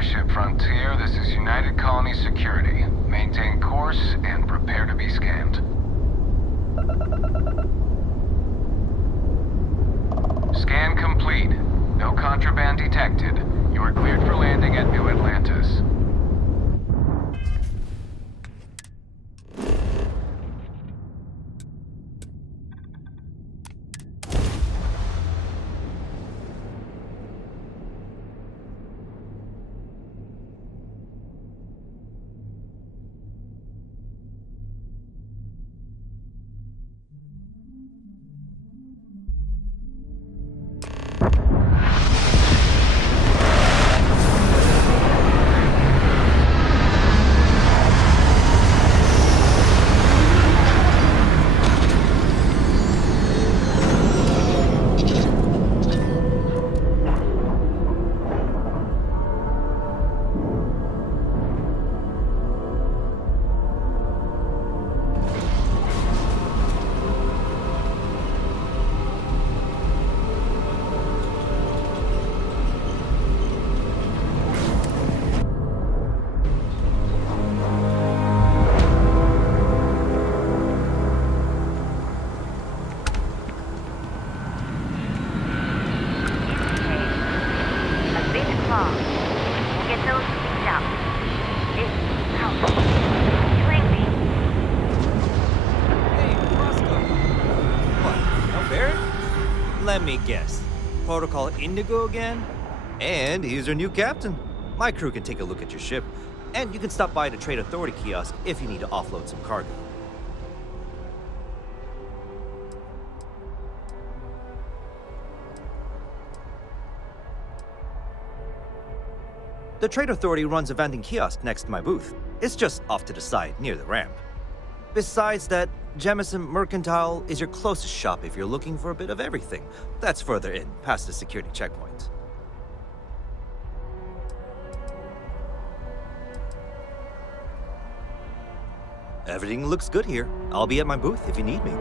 Starship Frontier, this is United Colony Security. Maintain course and prepare to be scanned. Scan complete. No contraband detected. You are cleared for landing at New Atlantis. Let me guess. Protocol Indigo again? And he's your new captain. My crew can take a look at your ship, and you can stop by the Trade Authority kiosk if you need to offload some cargo. The Trade Authority runs a vending kiosk next to my booth. It's just off to the side, near the ramp. Besides that, Jemison Mercantile is your closest shop if you're looking for a bit of everything. That's further in, past the security checkpoint. Everything looks good here. I'll be at my booth if you need me.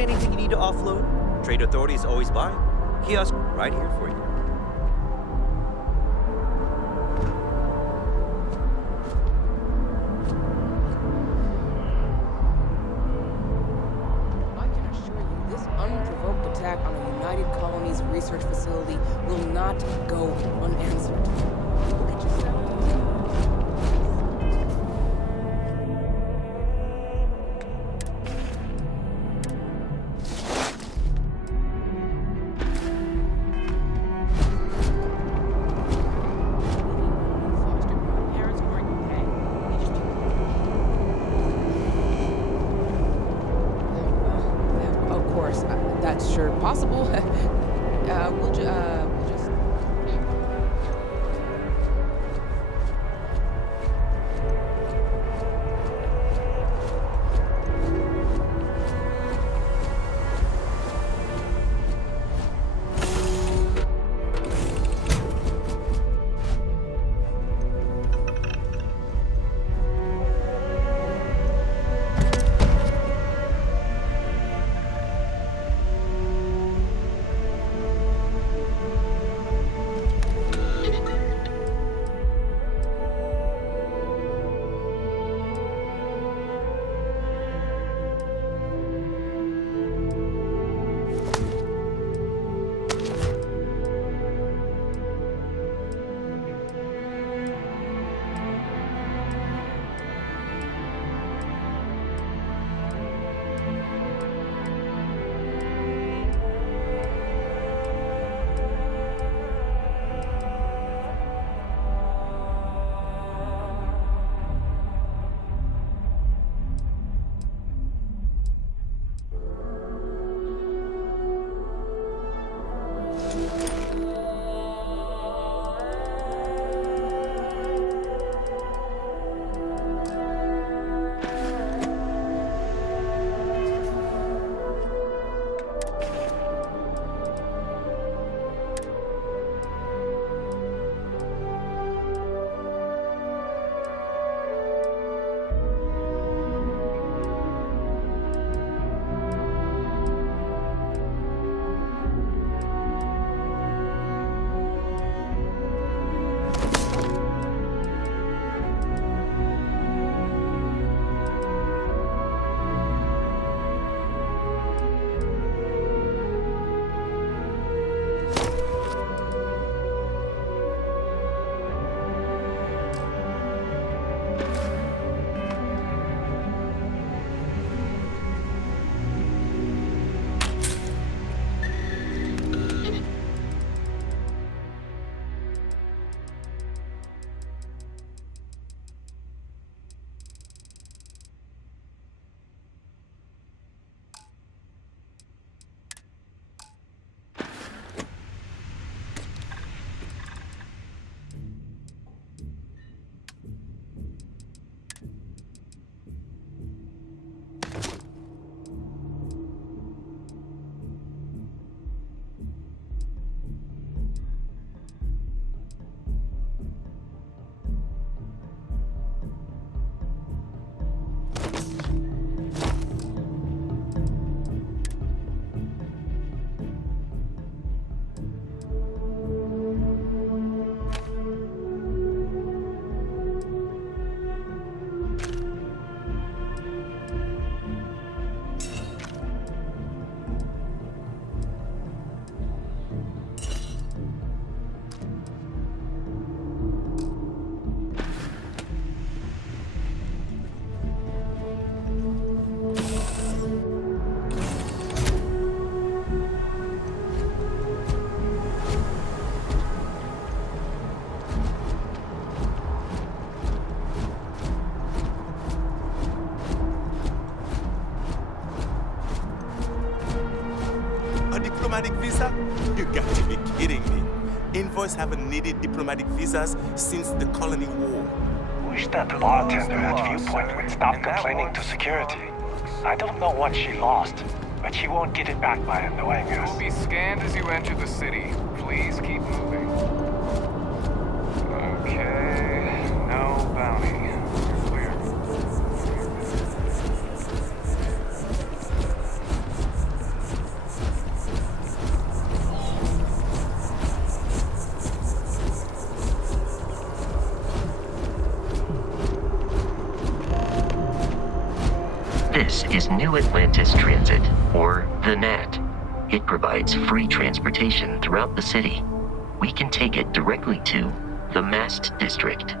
anything you need to offload? Trade Authority is always by. Kiosk right here for you. I can assure you, this unprovoked attack on a United Colonies research facility will not go unanswered. Look at yourself. That's sure possible. We'll just... Diplomatic visa? You got to be kidding me. Envoys haven't needed diplomatic visas since the Colony War. Wish that bartender at Viewpoint would stop complaining to security. I don't know what she lost, but she won't get it back by annoying You us. will be scanned as you enter the city. Please keep moving. Okay, no bounty. Clear. This is New Atlantis Transit, or the NAT. It provides free transportation throughout the city. We can take it directly to the Mast District.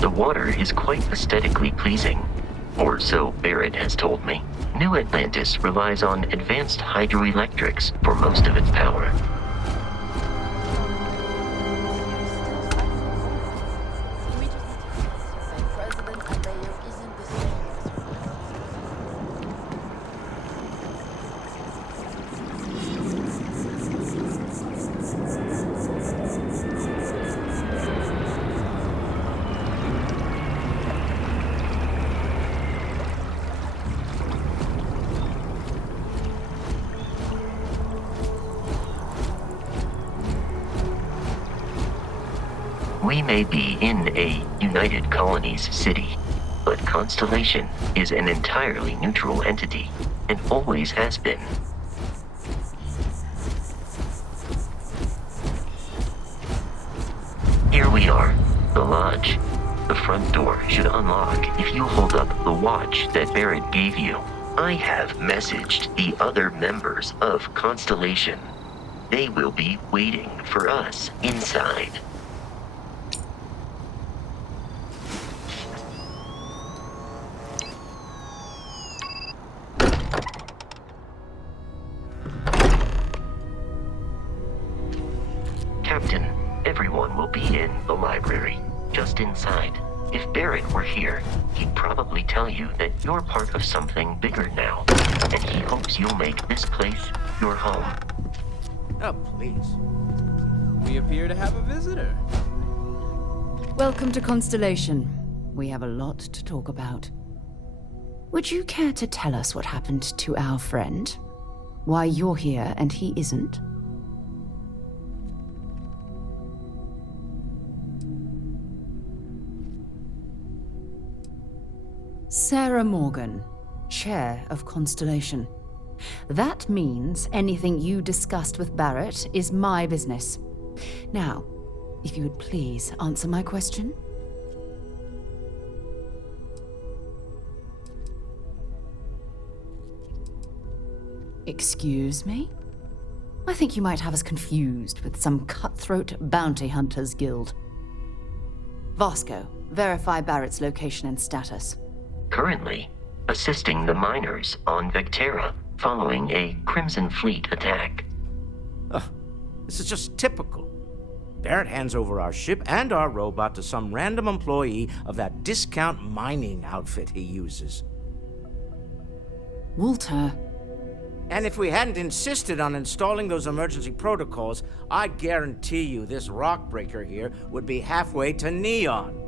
The water is quite aesthetically pleasing, or so Barrett has told me. New Atlantis relies on advanced hydroelectrics for most of its power. We may be in a United Colonies city, but Constellation is an entirely neutral entity, and always has been. Here we are, the lodge. The front door should unlock if you hold up the watch that Barrett gave you. I have messaged the other members of Constellation. They will be waiting for us inside. Captain, everyone will be in the library, just inside. If Barrett were here, he'd probably tell you that you're part of something bigger now, and he hopes you'll make this place your home. Oh, please. We appear to have a visitor. Welcome to Constellation. We have a lot to talk about. Would you care to tell us what happened to our friend? Why you're here and he isn't? Sarah Morgan, Chair of Constellation. That means anything you discussed with Barrett is my business. Now, if you would please answer my question. Excuse me? I think you might have us confused with some cutthroat bounty hunters guild. Vasco, verify Barrett's location and status. Currently, assisting the miners on Vectera following a Crimson Fleet attack. This is just typical. Barrett hands over our ship and our robot to some random employee of that discount mining outfit he uses. Walter. And if we hadn't insisted on installing those emergency protocols, I guarantee you this rock breaker here would be halfway to Neon.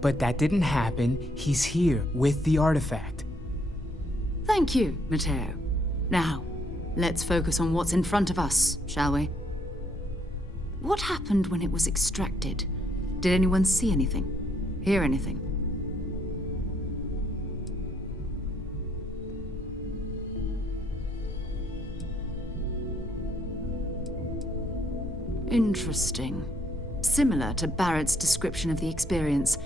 But that didn't happen. He's here with the artifact. Thank you, Matteo. Now, let's focus on what's in front of us, shall we? What happened when it was extracted? Did anyone see anything? Hear anything? Interesting. Similar to Barrett's description of the experience,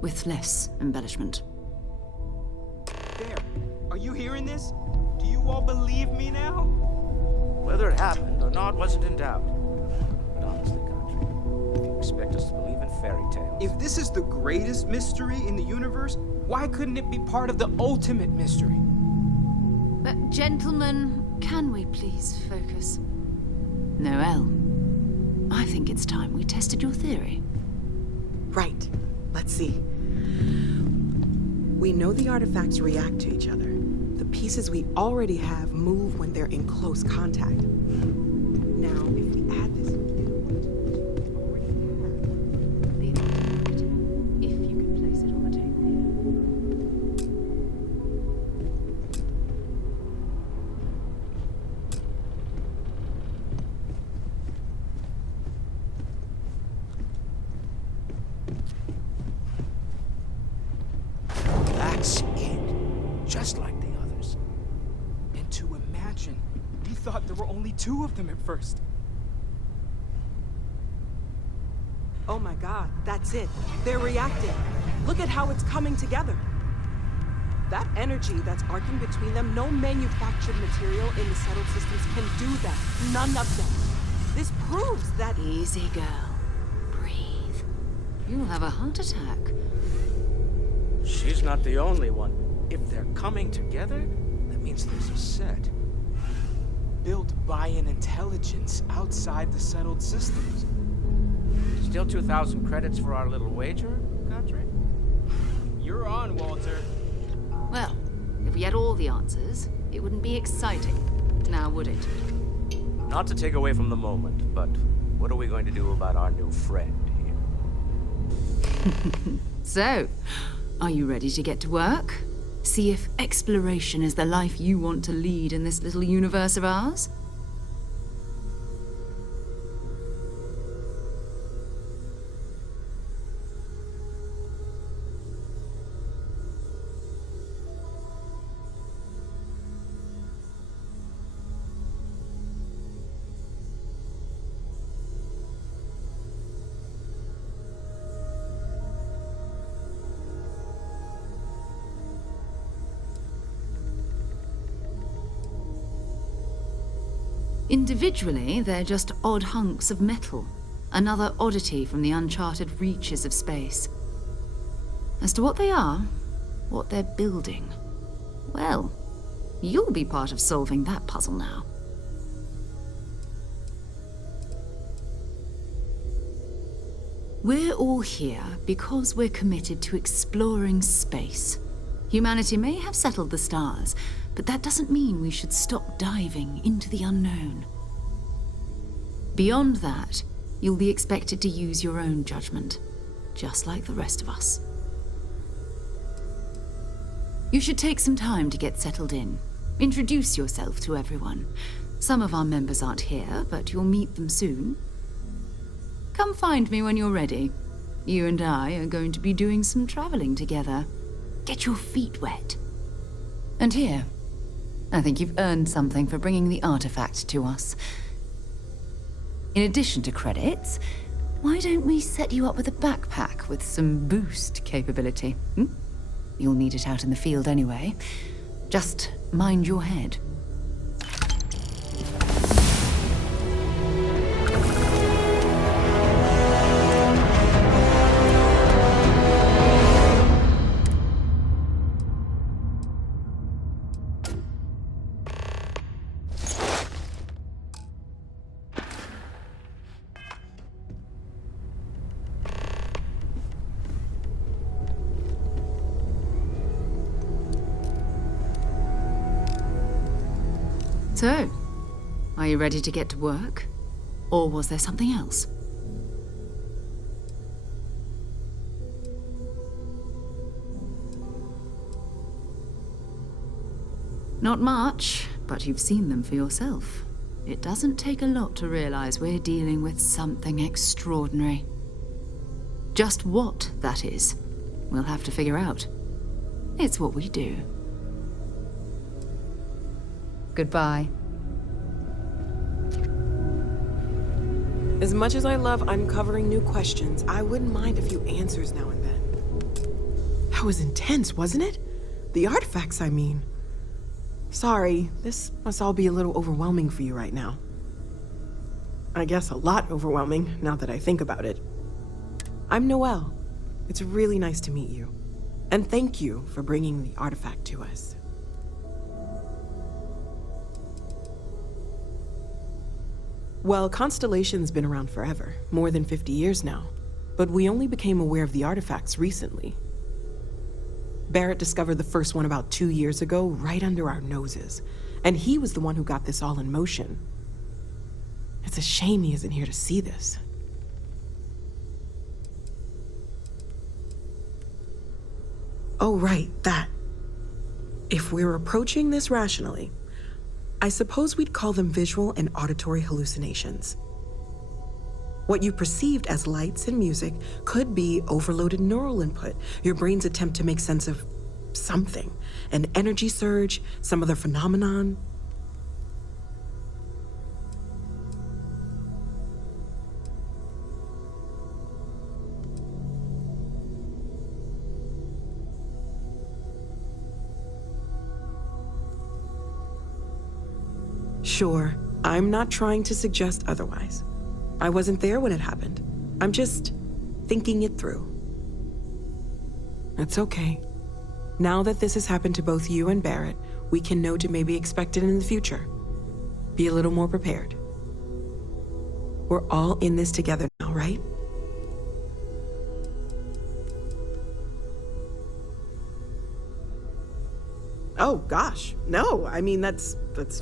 with less embellishment. There. Are you hearing this? Do you all believe me now? Whether it happened or not wasn't in doubt. But honestly, Country, if you expect us to believe in fairy tales... If this is the greatest mystery in the universe, why couldn't it be part of the ultimate mystery? But gentlemen, can we please focus? Noel, I think it's time we tested your theory. Right. Let's see. We know the artifacts react to each other. The pieces we already have move when they're in close contact. Now, if we add this new one to what we already have... The artifact, if you could place it on the table That's it. Just like the others. And to imagine, we thought there were only 2 of them at first. Oh my god, that's it. They're reacting. Look at how it's coming together. That energy that's arcing between them, no manufactured material in the settled systems can do that. None of them. This proves that... Easy, girl. Breathe. You'll have a heart attack. She's not the only one. If they're coming together, that means there's a set. Built by an intelligence outside the settled systems. Still 2,000 credits for our little wager, Country? You're on, Walter. Well, if we had all the answers, it wouldn't be exciting. Now, would it? Not to take away from the moment, but what are we going to do about our new friend here? So, are you ready to get to work? See if exploration is the life you want to lead in this little universe of ours? Individually, they're just odd hunks of metal. Another oddity from the uncharted reaches of space. As to what they are, what they're building, well, you'll be part of solving that puzzle now. We're all here because we're committed to exploring space. Humanity may have settled the stars, but that doesn't mean we should stop diving into the unknown. Beyond that, you'll be expected to use your own judgment, just like the rest of us. You should take some time to get settled in. Introduce yourself to everyone. Some of our members aren't here, but you'll meet them soon. Come find me when you're ready. You and I are going to be doing some traveling together. Get your feet wet. And here, I think you've earned something for bringing the artifact to us. In addition to credits, why don't we set you up with a backpack with some boost capability? You'll need it out in the field anyway. Just mind your head. So, are you ready to get to work? Or was there something else? Not much, but you've seen them for yourself. It doesn't take a lot to realize we're dealing with something extraordinary. Just what that is, we'll have to figure out. It's what we do. Goodbye. As much as I love uncovering new questions, I wouldn't mind a few answers now and then. That was intense, wasn't it? The artifacts, I mean. Sorry, this must all be a little overwhelming for you right now. I guess a lot overwhelming, now that I think about it. I'm Noelle. It's really nice to meet you. And thank you for bringing the artifact to us. Well, Constellation's been around forever, more than 50 years now. But we only became aware of the artifacts recently. Barrett discovered the first one about 2 years ago, right under our noses. And he was the one who got this all in motion. It's a shame he isn't here to see this. Oh, right, that. If we're approaching this rationally, I suppose we'd call them visual and auditory hallucinations. What you perceived as lights and music could be overloaded neural input, your brain's attempt to make sense of something, an energy surge, some other phenomenon. Sure, I'm not trying to suggest otherwise. I wasn't there when it happened. I'm just thinking it through. It's okay. Now that this has happened to both you and Barrett, we can know to maybe expect it in the future. Be a little more prepared. We're all in this together now, right? Oh gosh, no, I mean that's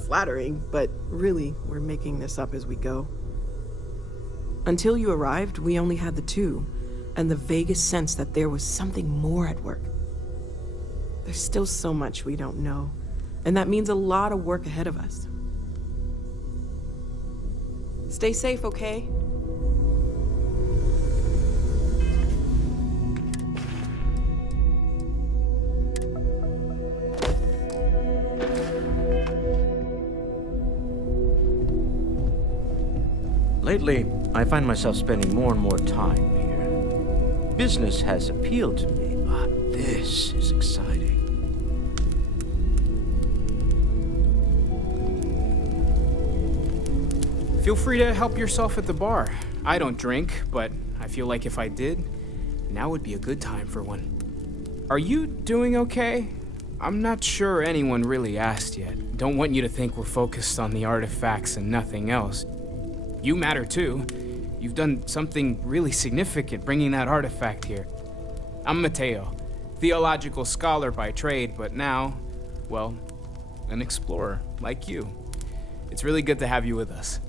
flattering, but really, we're making this up as we go. Until you arrived, we only had the two, and the vaguest sense that there was something more at work. There's still so much we don't know, and that means a lot of work ahead of us. Stay safe, okay? Lately, I find myself spending more and more time here. Business has appealed to me, but this is exciting. Feel free to help yourself at the bar. I don't drink, but I feel like if I did, now would be a good time for one. Are you doing okay? I'm not sure anyone really asked yet. Don't want you to think we're focused on the artifacts and nothing else. You matter too. You've done something really significant bringing that artifact here. I'm Mateo, theological scholar by trade, but now, well, an explorer like you. It's really good to have you with us.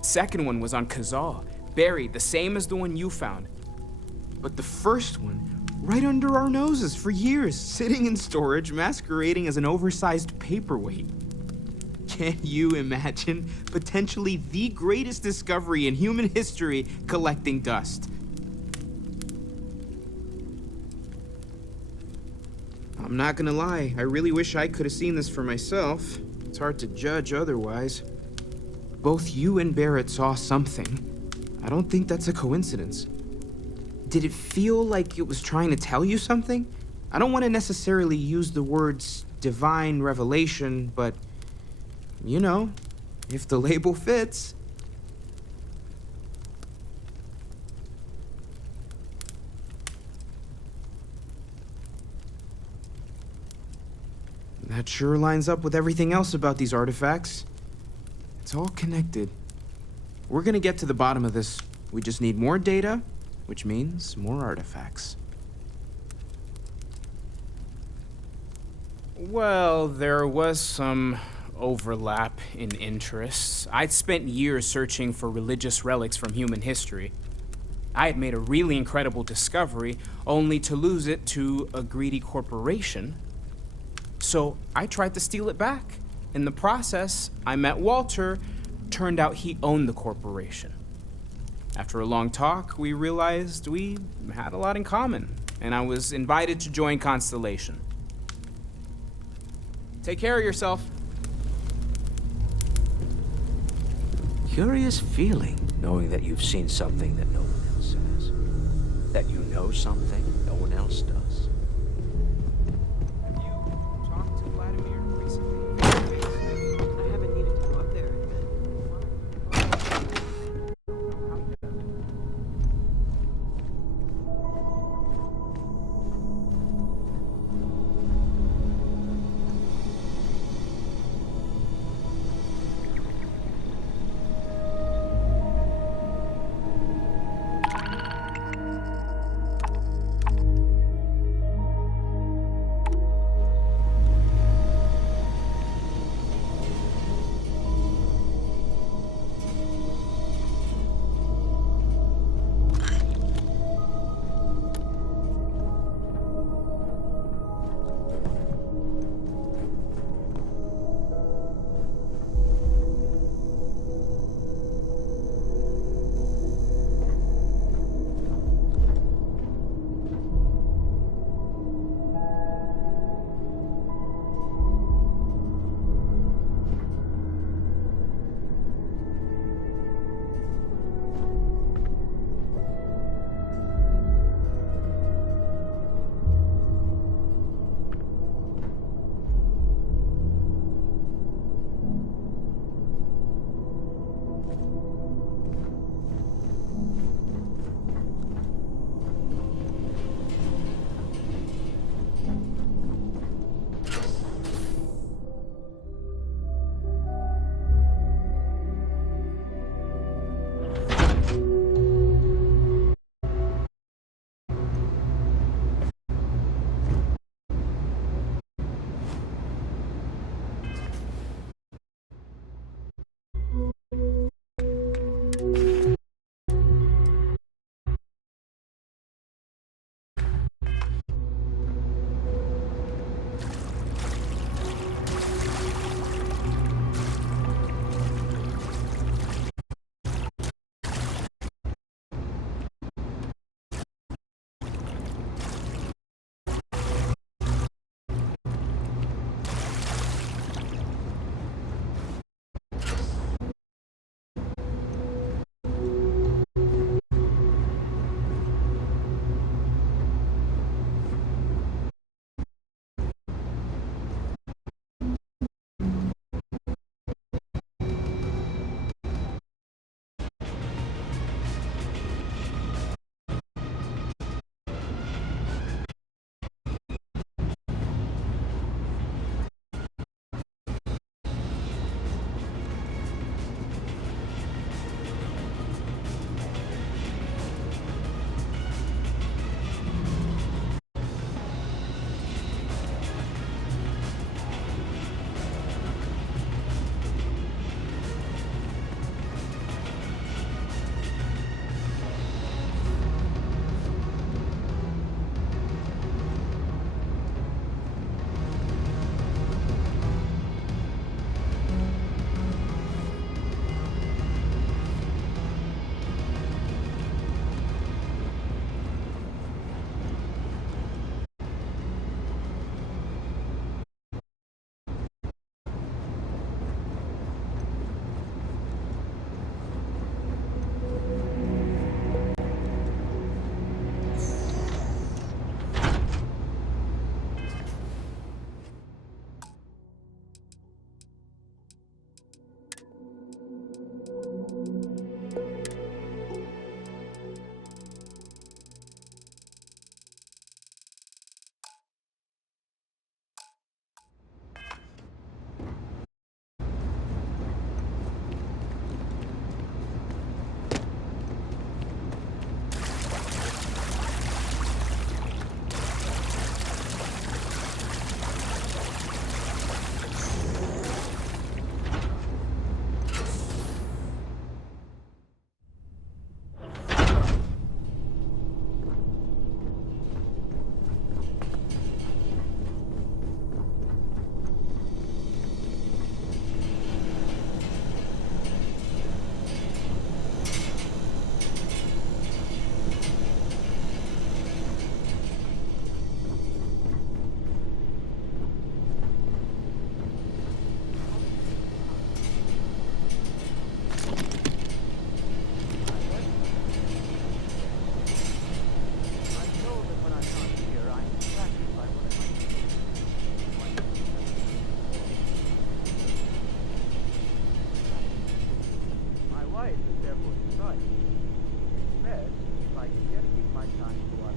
Second one was on Kazal, buried, the same as the one you found. But the first one, right under our noses for years, sitting in storage, masquerading as an oversized paperweight. Can you imagine potentially the greatest discovery in human history collecting dust? I'm not gonna lie, I really wish I could have seen this for myself. It's hard to judge otherwise. Both you and Barrett saw something. I don't think that's a coincidence. Did it feel like it was trying to tell you something? I don't want to necessarily use the words divine revelation, but, you know, if the label fits. That sure lines up with everything else about these artifacts. It's all connected. We're gonna get to the bottom of this. We just need more data, which means more artifacts. Well, there was some overlap in interests. I'd spent years searching for religious relics from human history. I had made a really incredible discovery, only to lose it to a greedy corporation. So I tried to steal it back. In the process, I met Walter. Turned out he owned the corporation. After a long talk, we realized we had a lot in common, and I was invited to join Constellation. Take care of yourself. curious feeling knowing that you've seen something that no one else has. That you know something no one else does. Have you talked to Vladimir recently? I haven't needed to go up there. for the site. It's best if I can dedicate my time to our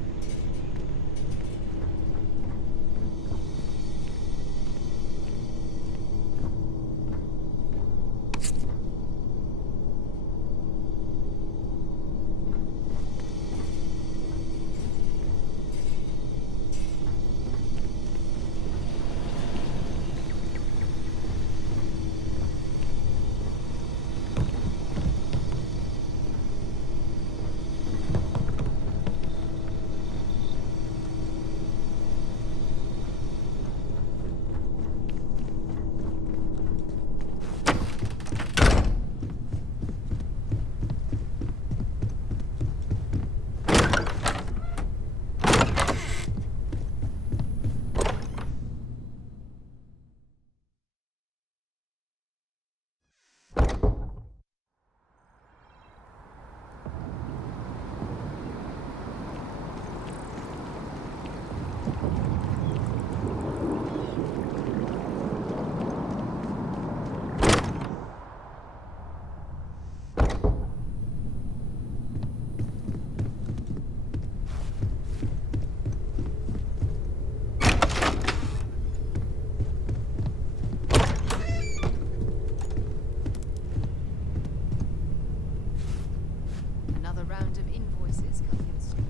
Another round of invoices coming in soon.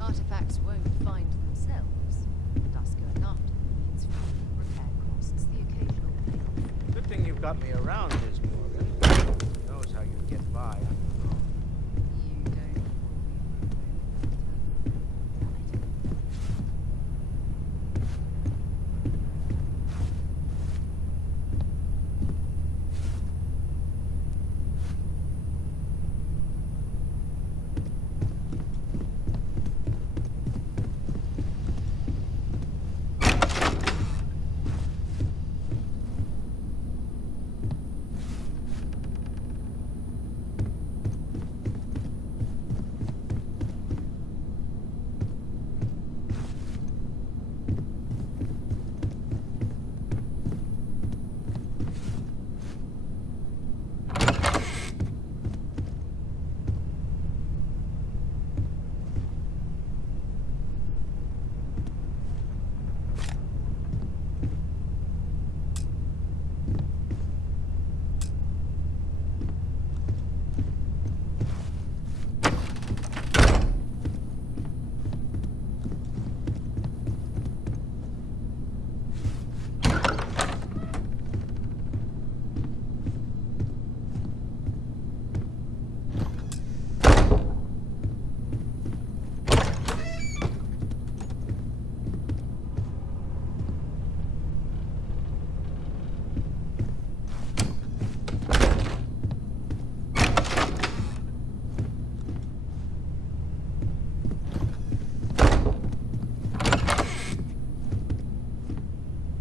Artifacts won't find themselves. Dusk going up means fuel, repair costs, the occasional payoff. Good thing you've got me around, Miss Morgan. Who knows how you get by on your own. You don't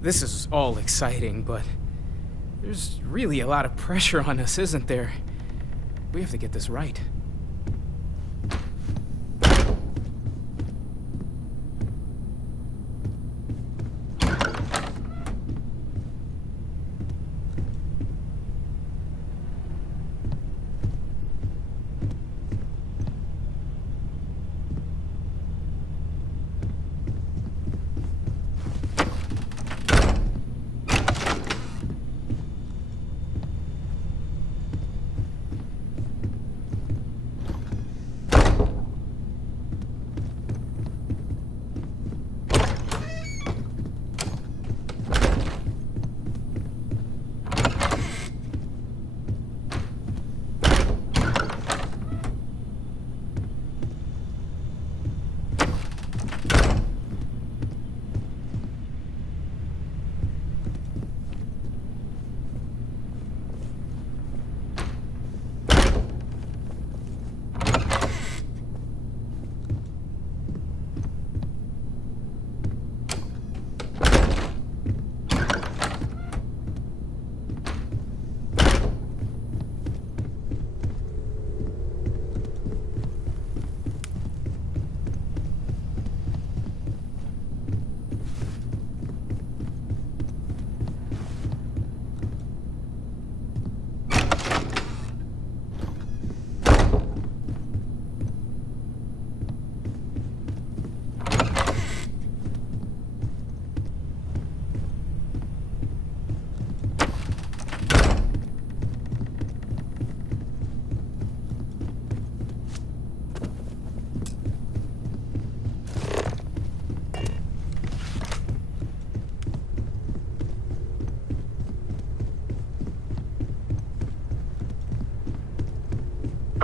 This is all exciting, but there's really a lot of pressure on us, isn't there? We have to get this right.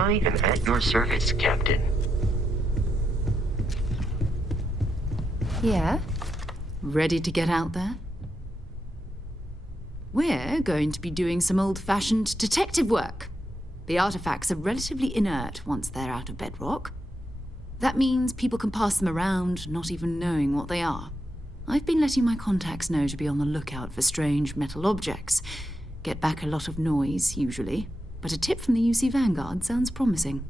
I am at your service, Captain. Yeah? Ready to get out there? We're going to be doing some old-fashioned detective work. The artifacts are relatively inert once they're out of bedrock. That means people can pass them around, not even knowing what they are. I've been letting my contacts know to be on the lookout for strange metal objects. Get back a lot of noise, usually, but a tip from the UC Vanguard sounds promising.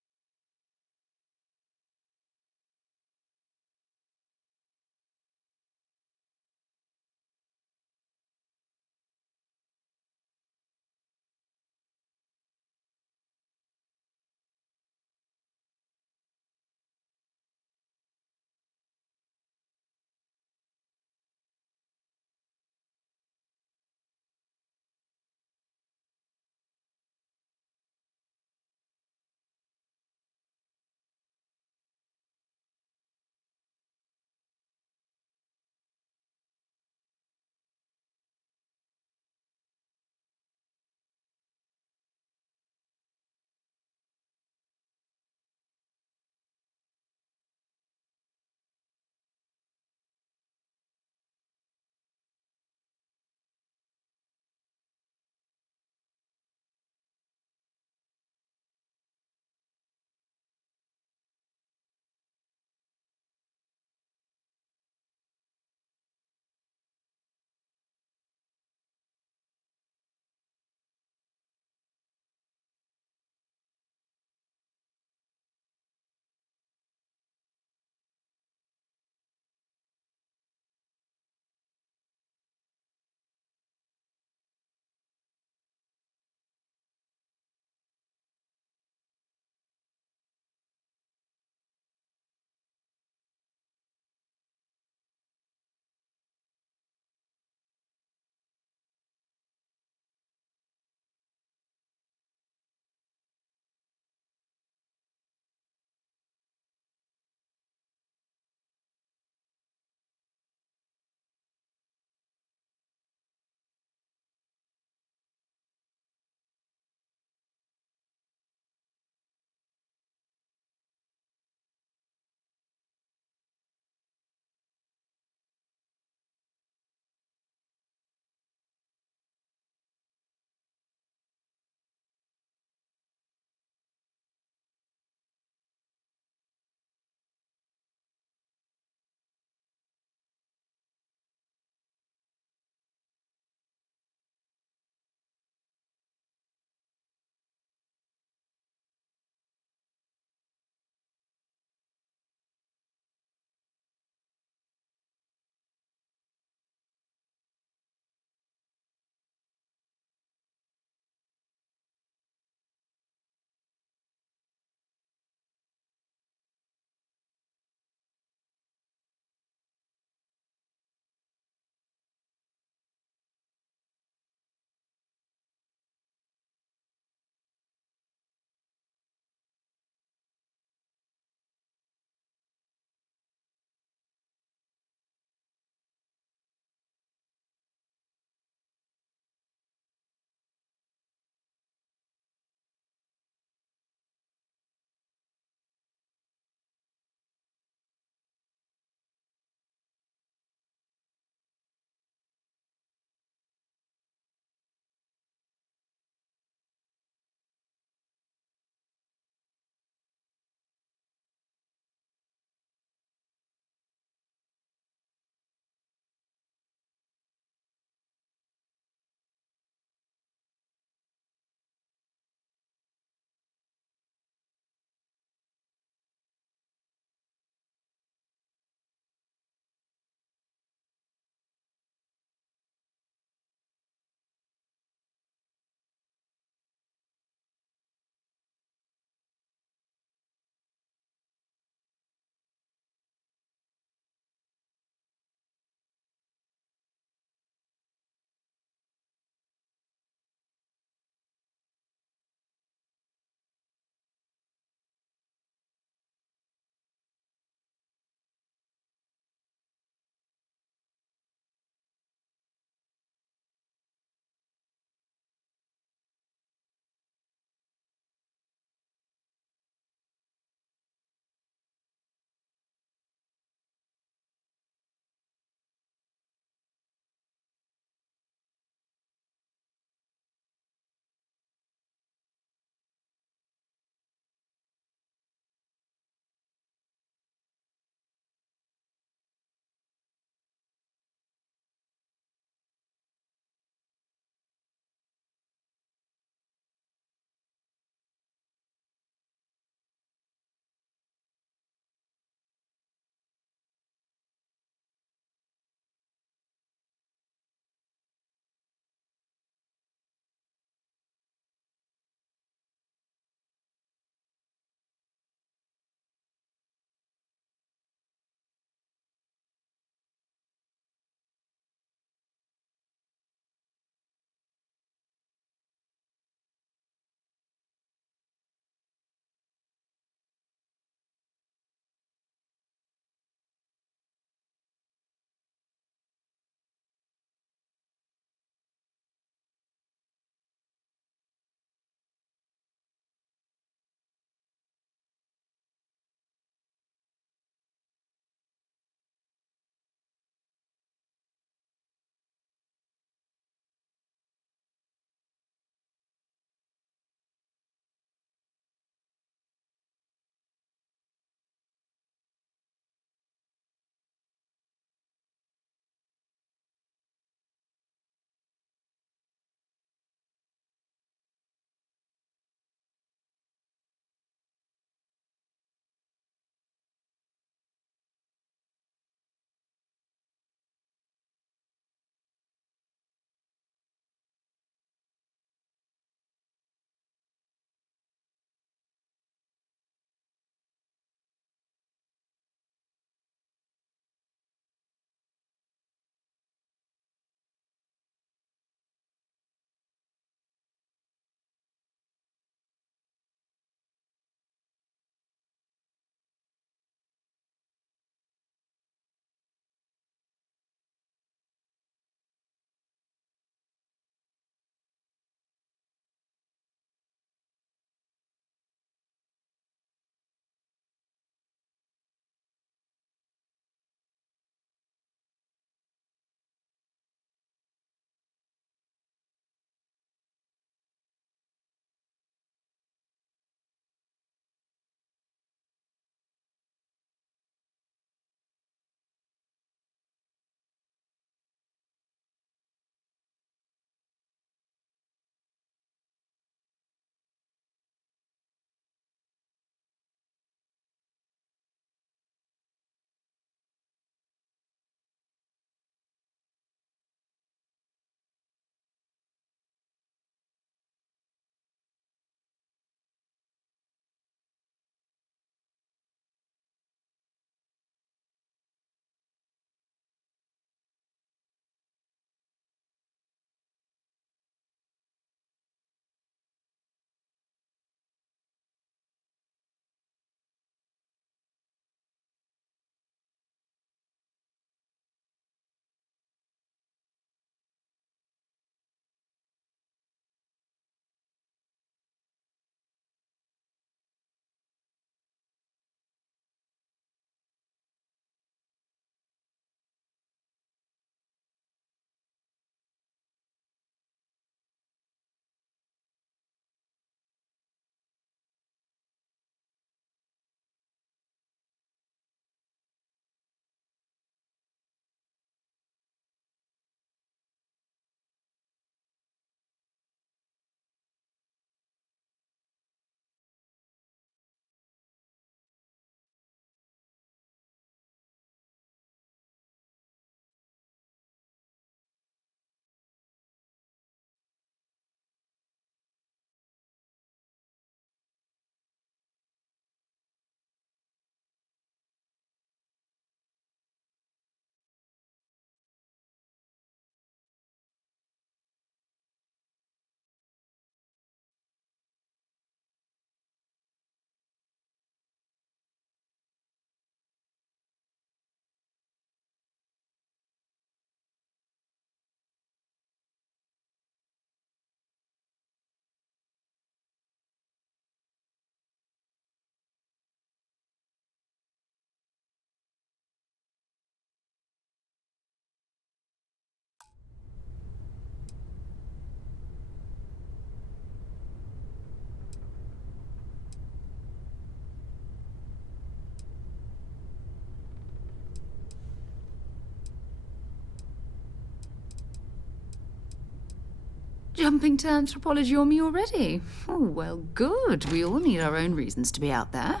jumping to anthropology on me already? Oh, well, good. We all need our own reasons to be out there.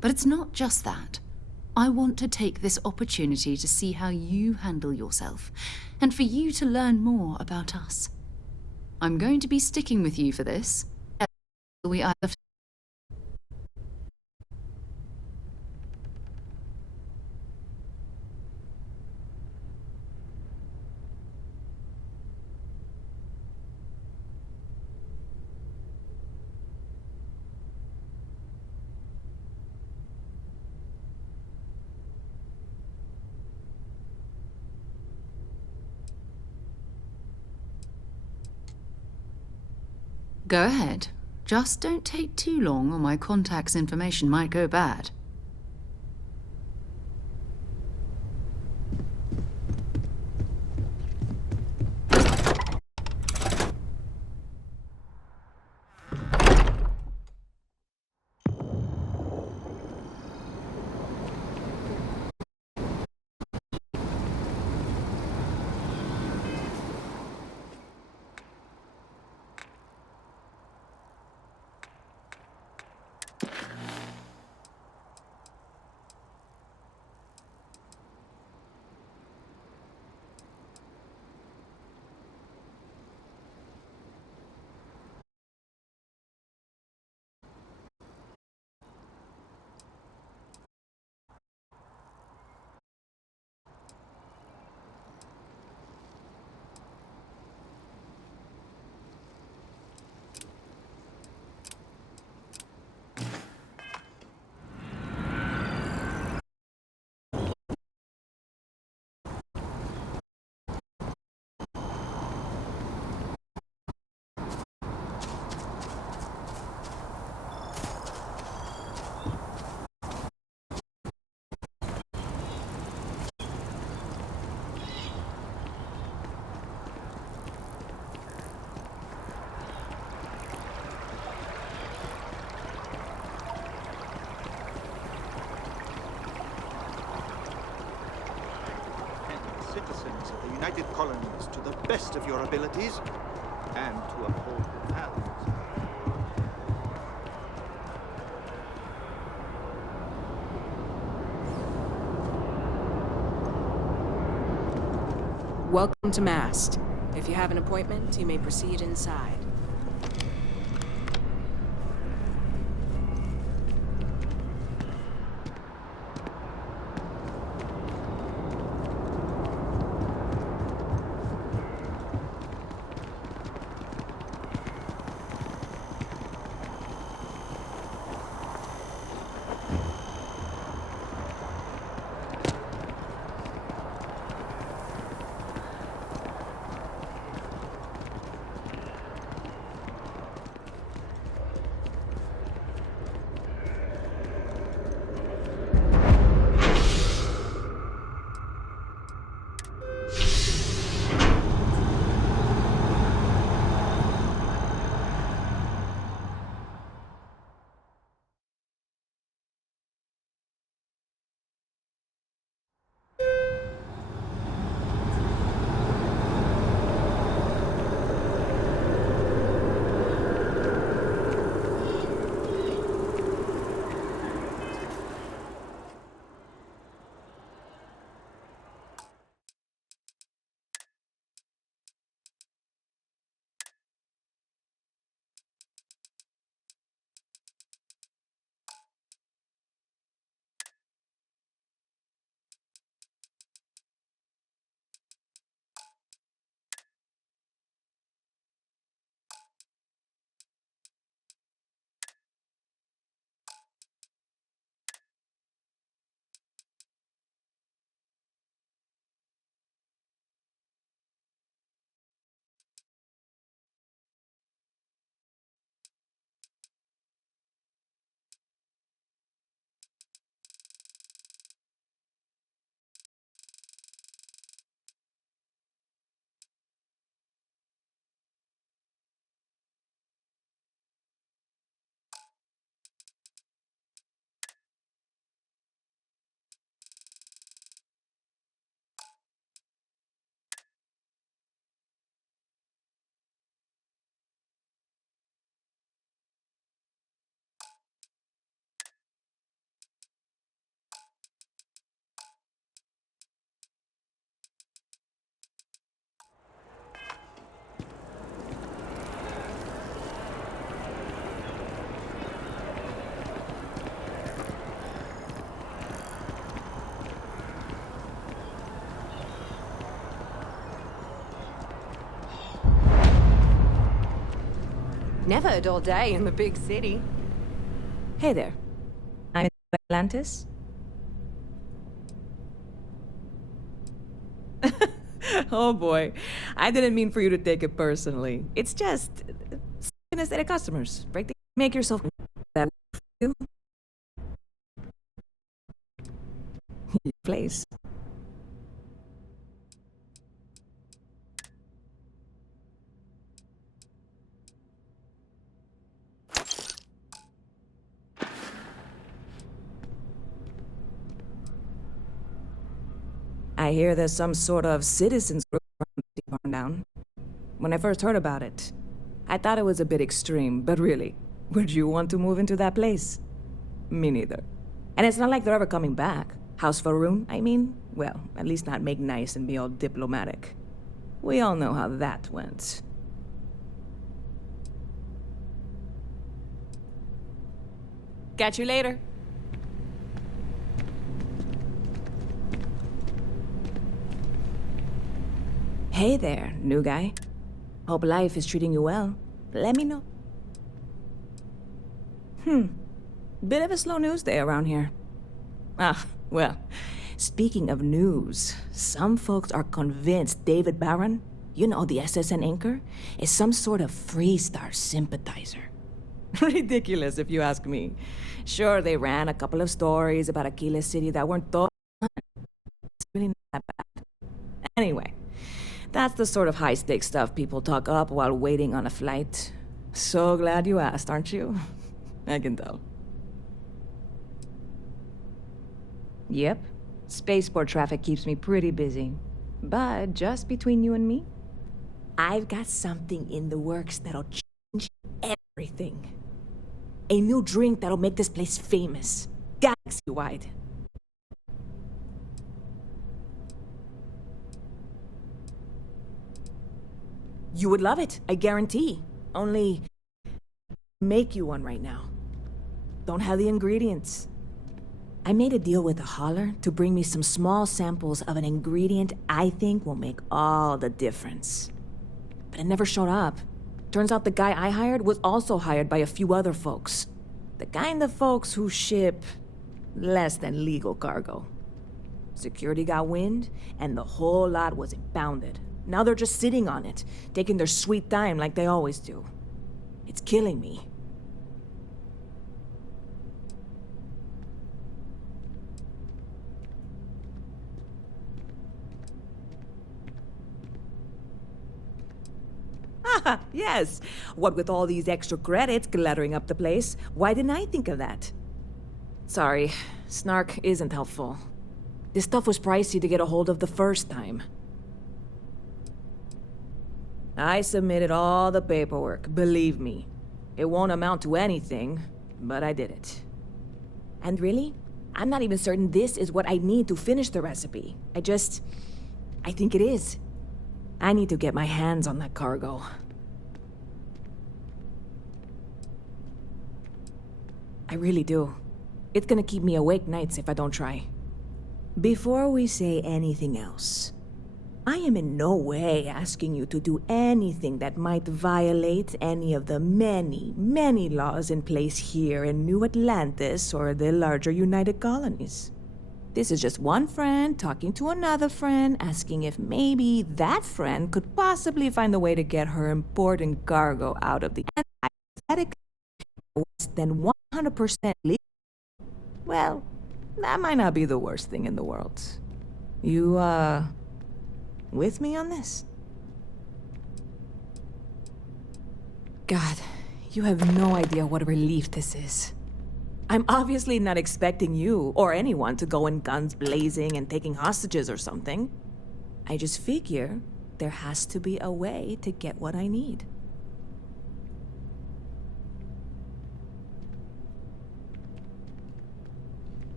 But it's not just that. I want to take this opportunity to see how you handle yourself, and for you to learn more about us. I'm going to be sticking with you for this. We either... Go ahead. Just don't take too long or my contact's information might go bad. Citizens of the United Colonies to the best of your abilities, and to uphold the values. Welcome to Mast. If you have an appointment, you may proceed inside. Never a dull day in the big city. Hey there. I'm in Atlantis. Oh boy. I didn't mean for you to take it personally. It's just a set of customers. Right? Make yourself that you. Place. I hear there's some sort of citizens group around the barn down. When I first heard about it, I thought it was a bit extreme, but really, would you want to move into that place? Me neither. And it's not like they're ever coming back. House for room, I mean? Well, at least not make nice and be all diplomatic. We all know how that went. Catch you later. Hey there, new guy. Hope life is treating you well. Let me know. Bit of a slow news day around here. Ah, well, speaking of news, some folks are convinced David Barron, you know, the SSN anchor, is some sort of Freestar sympathizer. Ridiculous, if you ask me. Sure, they ran a couple of stories about Aquila City that weren't thought. It's really not that bad. Anyway, that's the sort of high-stakes stuff people talk up while waiting on a flight. So glad you asked, aren't you? I can tell. Yep. Spaceport traffic keeps me pretty busy. But just between you and me, I've got something in the works that'll change everything. A new drink that'll make this place famous, galaxy-wide. You would love it, I guarantee. Only, make you one right now. Don't have the ingredients. I made a deal with a hauler to bring me some small samples of an ingredient I think will make all the difference. But it never showed up. Turns out the guy I hired was also hired by a few other folks. The kind of folks who ship less than legal cargo. Security got wind, and the whole lot was impounded. Now they're just sitting on it, taking their sweet time like they always do. It's killing me. Ah, yes. What with all these extra credits cluttering up the place, why didn't I think of that? Sorry, snark isn't helpful. This stuff was pricey to get a hold of the first time. I submitted all the paperwork, believe me. It won't amount to anything, but I did it. And really, I'm not even certain this is what I need to finish the recipe. I think it is. I need to get my hands on that cargo. I really do. It's gonna keep me awake nights if I don't try. Before we say anything else, I am in no way asking you to do anything that might violate any of the many, many laws in place here in New Atlantis or the larger United Colonies. This is just one friend talking to another friend, asking if maybe that friend could possibly find a way to get her important cargo out of the hypothetically less than 100% legal. Well, that might not be the worst thing in the world. You, with me on this? God, you have no idea what a relief this is. I'm obviously not expecting you or anyone to go in guns blazing and taking hostages or something. I just figure there has to be a way to get what I need.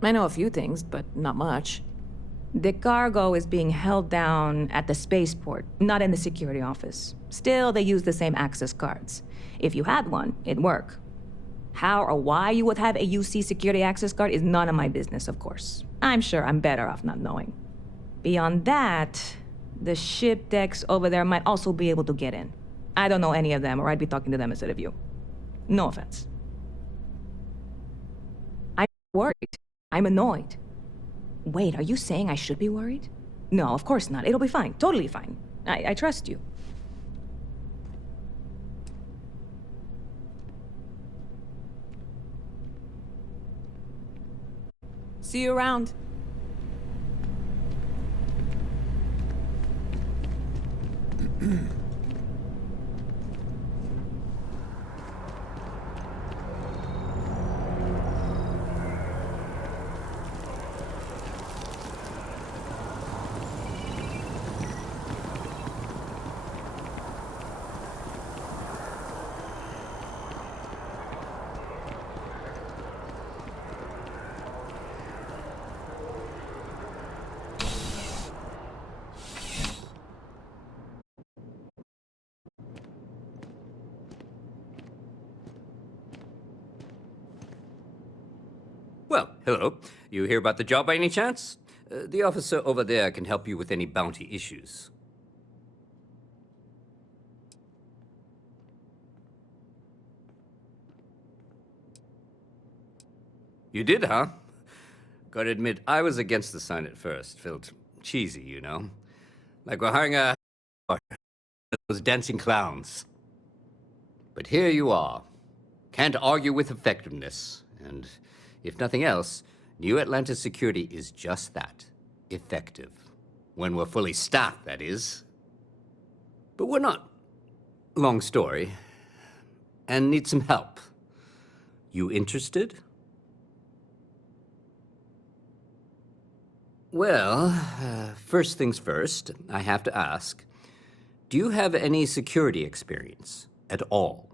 I know a few things, but not much. The cargo is being held down at the spaceport, not in the security office. Still, they use the same access cards. If you had one, it'd work. How or why you would have a UC security access card is none of my business, of course. I'm sure I'm better off not knowing. Beyond that, the ship decks over there might also be able to get in. I don't know any of them, or I'd be talking to them instead of you. No offense. I'm worried. I'm annoyed. Wait, are you saying I should be worried? No, of course not. It'll be fine. Totally fine. I trust you. See you around. Well, hello. You hear about the job by any chance? The officer over there can help you with any bounty issues. You did, huh? Gotta admit, I was against the sign at first. Felt cheesy, you know? Like we're hiring those dancing clowns. But here you are. Can't argue with effectiveness. And if nothing else, New Atlantis security is just that. Effective. When we're fully staffed, that is. But we're not. Long story. And need some help. You interested? Well, first things first, I have to ask, do you have any security experience at all?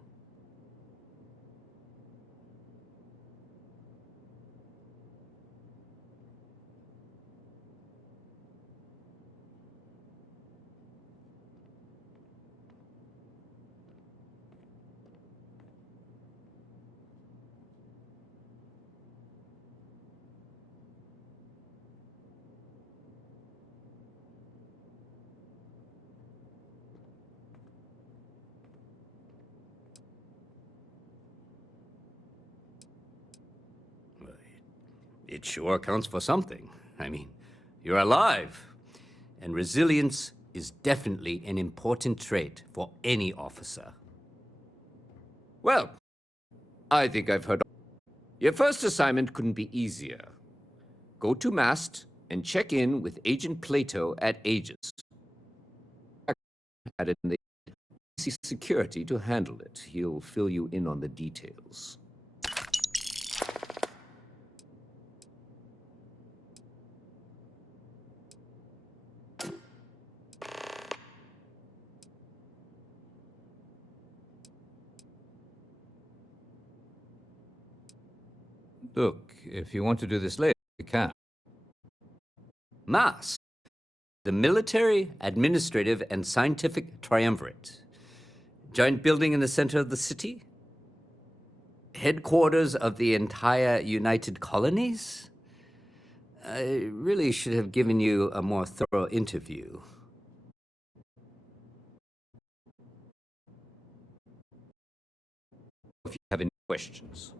It sure counts for something. I mean, you're alive. And resilience is definitely an important trait for any officer. Well, I think I've heard. Your first assignment couldn't be easier. Go to mast and check in with Agent Plato at Aegis. Added in the security to handle it. He'll fill you in on the details. Look, if you want to do this later, you can. MAS, the Military, Administrative, and Scientific Triumvirate. Giant building in the center of the city? Headquarters of the entire United Colonies? I really should have given you a more thorough interview. If you have any questions.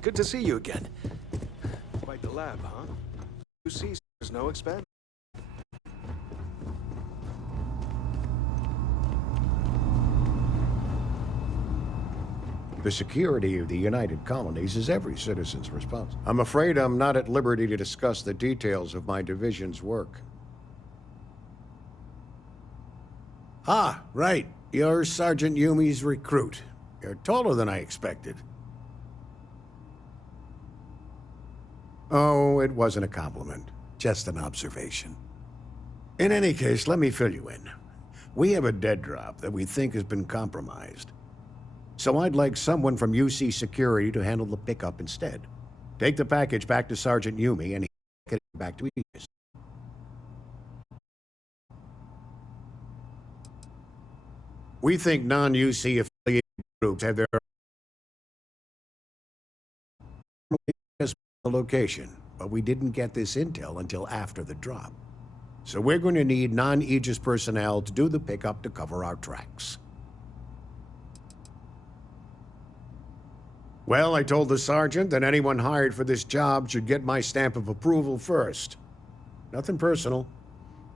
Good to see you again. Quite the lab, huh? You see, there's no expense. The security of the United Colonies is every citizen's response. I'm afraid I'm not at liberty to discuss the details of my division's work. Ah, right. You're Sergeant Yumi's recruit. You're taller than I expected. Oh, it wasn't a compliment. Just an observation. In any case, let me fill you in. We have a dead drop that we think has been compromised. So I'd like someone from UC Security to handle the pickup instead. Take the package back to Sergeant Yumi and get it back to Aegis. We think non-UC affiliated groups have their location, but we didn't get this intel until after the drop. So we're going to need non-Aegis personnel to do the pickup to cover our tracks. Well, I told the sergeant that anyone hired for this job should get my stamp of approval first. Nothing personal.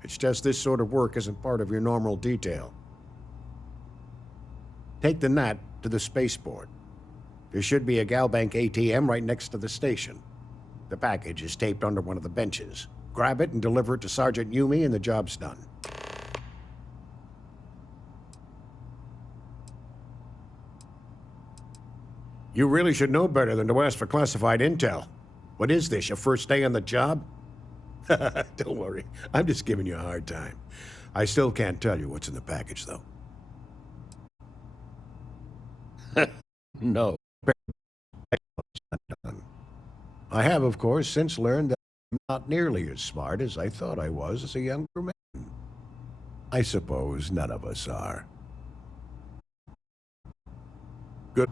It's just this sort of work isn't part of your normal detail. Take the Nat to the spaceport. There should be a Galbank ATM right next to the station. The package is taped under one of the benches. Grab it and deliver it to Sergeant Yumi and the job's done. You really should know better than to ask for classified intel. What is this, your first day on the job? Don't worry, I'm just giving you a hard time. I still can't tell you what's in the package, though. No. I have, of course, since learned that I'm not nearly as smart as I thought I was as a younger man. I suppose none of us are. Good.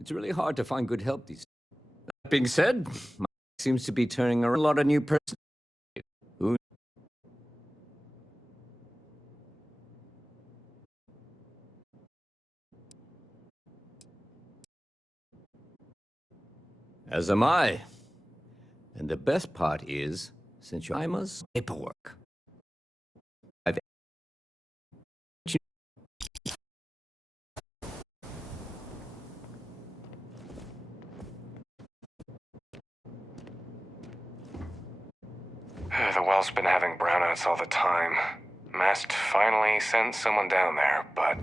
It's really hard to find good help these days. That being said, my seems to be turning around a lot of new persons. As am I. And the best part is, since you're IMA's paperwork. The well's been having brownouts all the time. Mast finally sent someone down there, but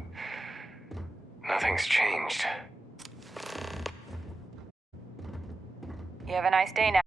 Nothing's changed. You have a nice day now.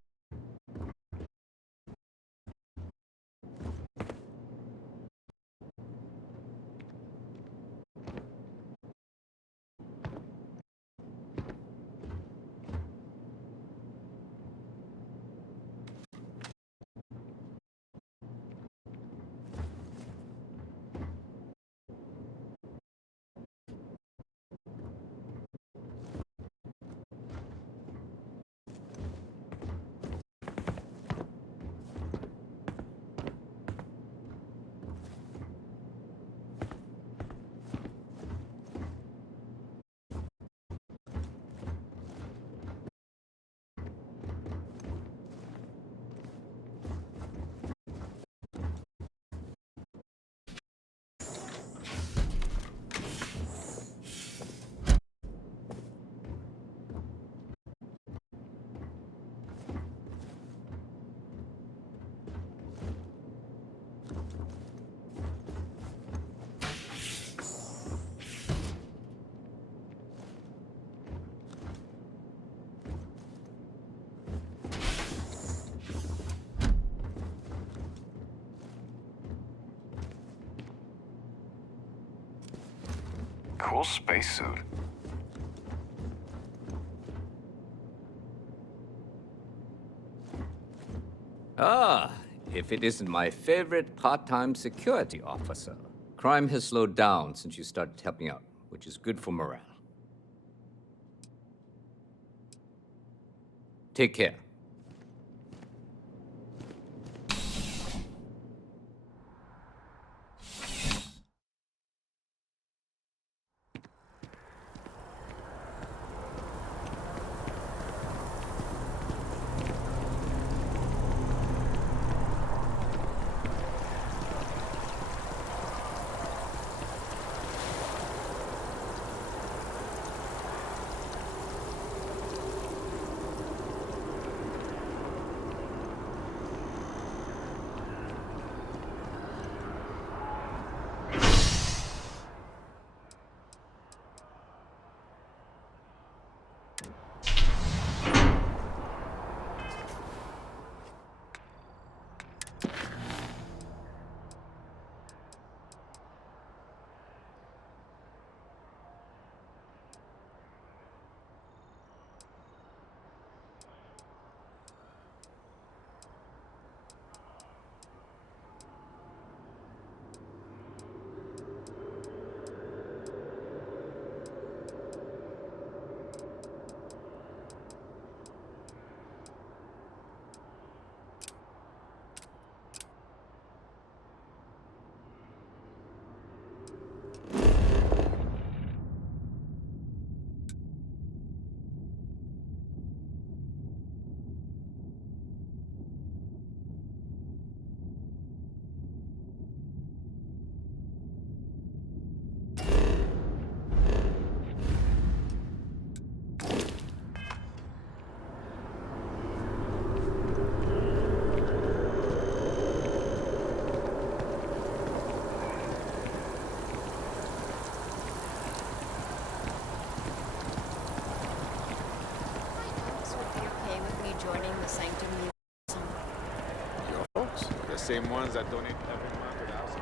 Cool spacesuit. Ah, if it isn't my favorite part-time security officer. Crime has slowed down since you started helping out, which is good for morale. Take care. Same ones that donate every month to the house.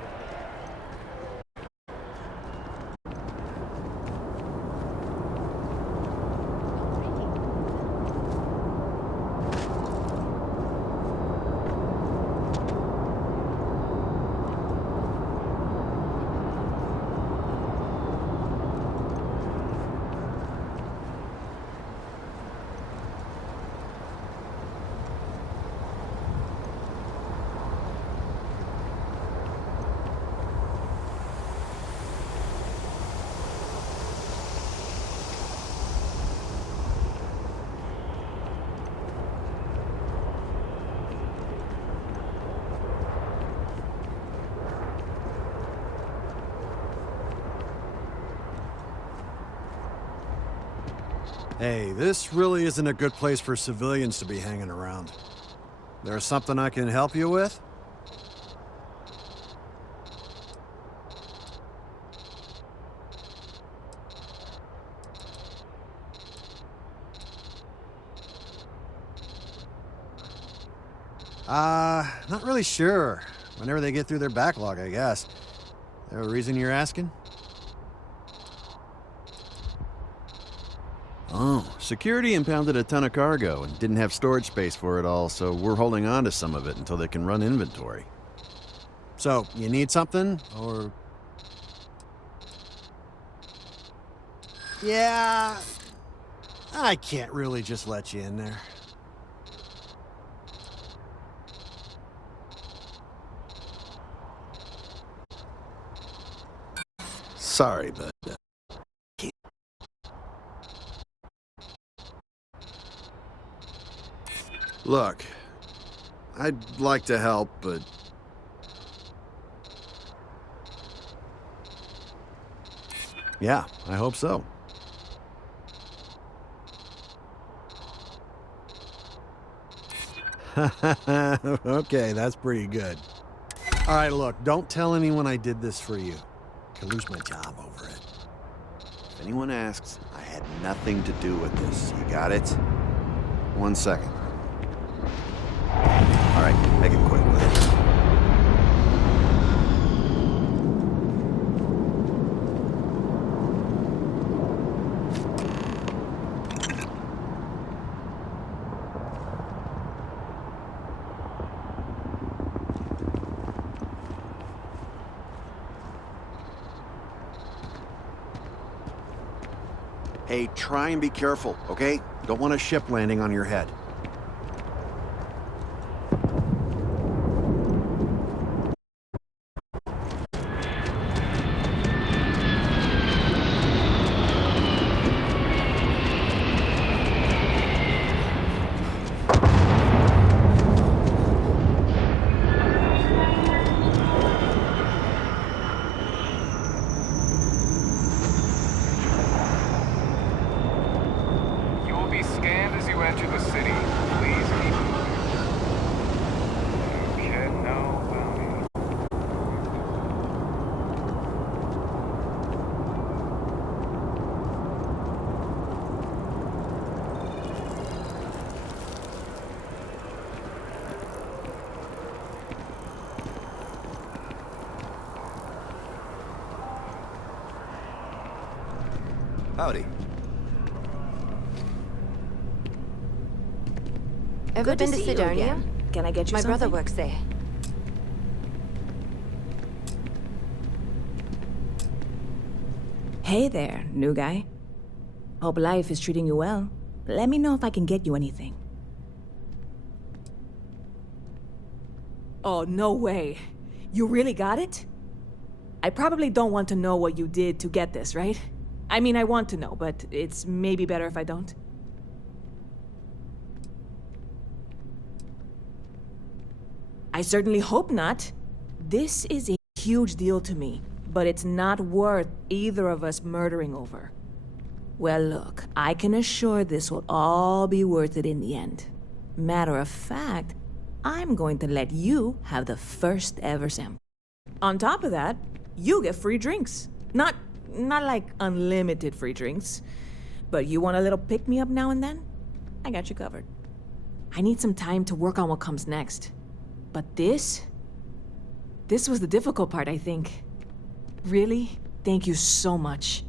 Hey, this really isn't a good place for civilians to be hanging around. There's something I can help you with? Not really sure. Whenever they get through their backlog, I guess. There a reason you're asking? Oh, security impounded a ton of cargo and didn't have storage space for it all, so we're holding on to some of it until they can run inventory. So, you need something, or... Yeah... I can't really just let you in there. Sorry, but... can't. Look, I'd like to help, but... Yeah, I hope so. Okay, that's pretty good. All right, look, don't tell anyone I did this for you. I could lose my job over it. If anyone asks, I had nothing to do with this. You got it? 1 second. All right, make it quick with it. Hey, try and be careful, okay? Don't want a ship landing on your head. Howdy. Ever Good to been to see you Sidonia? again. Can I get you My something? brother works there. Hey there, new guy. Hope life is treating you well. Let me know if I can get you anything. Oh, no way. You really got it? I probably don't want to know what you did to get this, right? I mean, I want to know, but it's maybe better if I don't. I certainly hope not. This is a huge deal to me, but it's not worth either of us murdering over. Well, look, I can assure this will all be worth it in the end. Matter of fact, I'm going to let you have the first ever sample. On top of that, you get free drinks. Not like unlimited free drinks, but you want a little pick-me-up now and then? I got you covered. I need some time to work on what comes next. But this was the difficult part, I think. Really, thank you so much.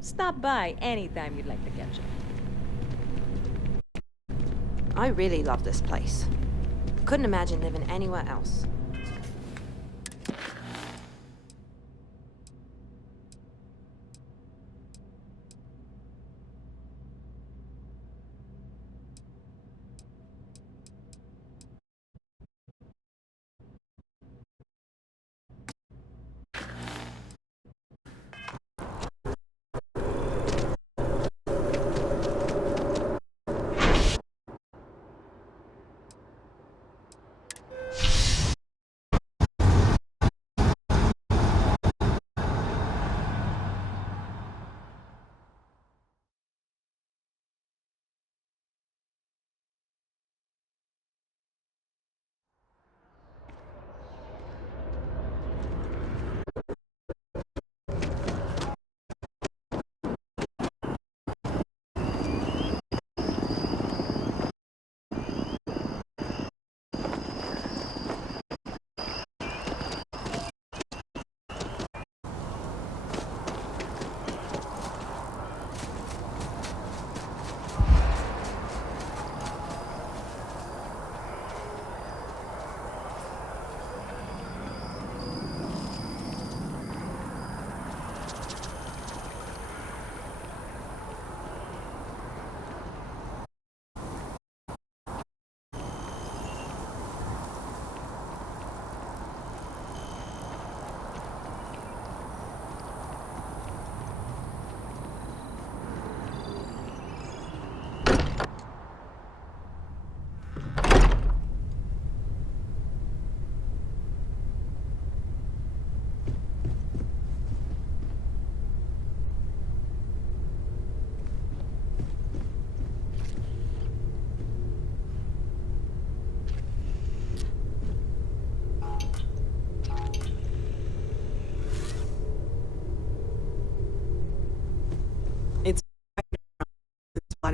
Stop by anytime you'd like to catch up. I really love this place. Couldn't imagine living anywhere else.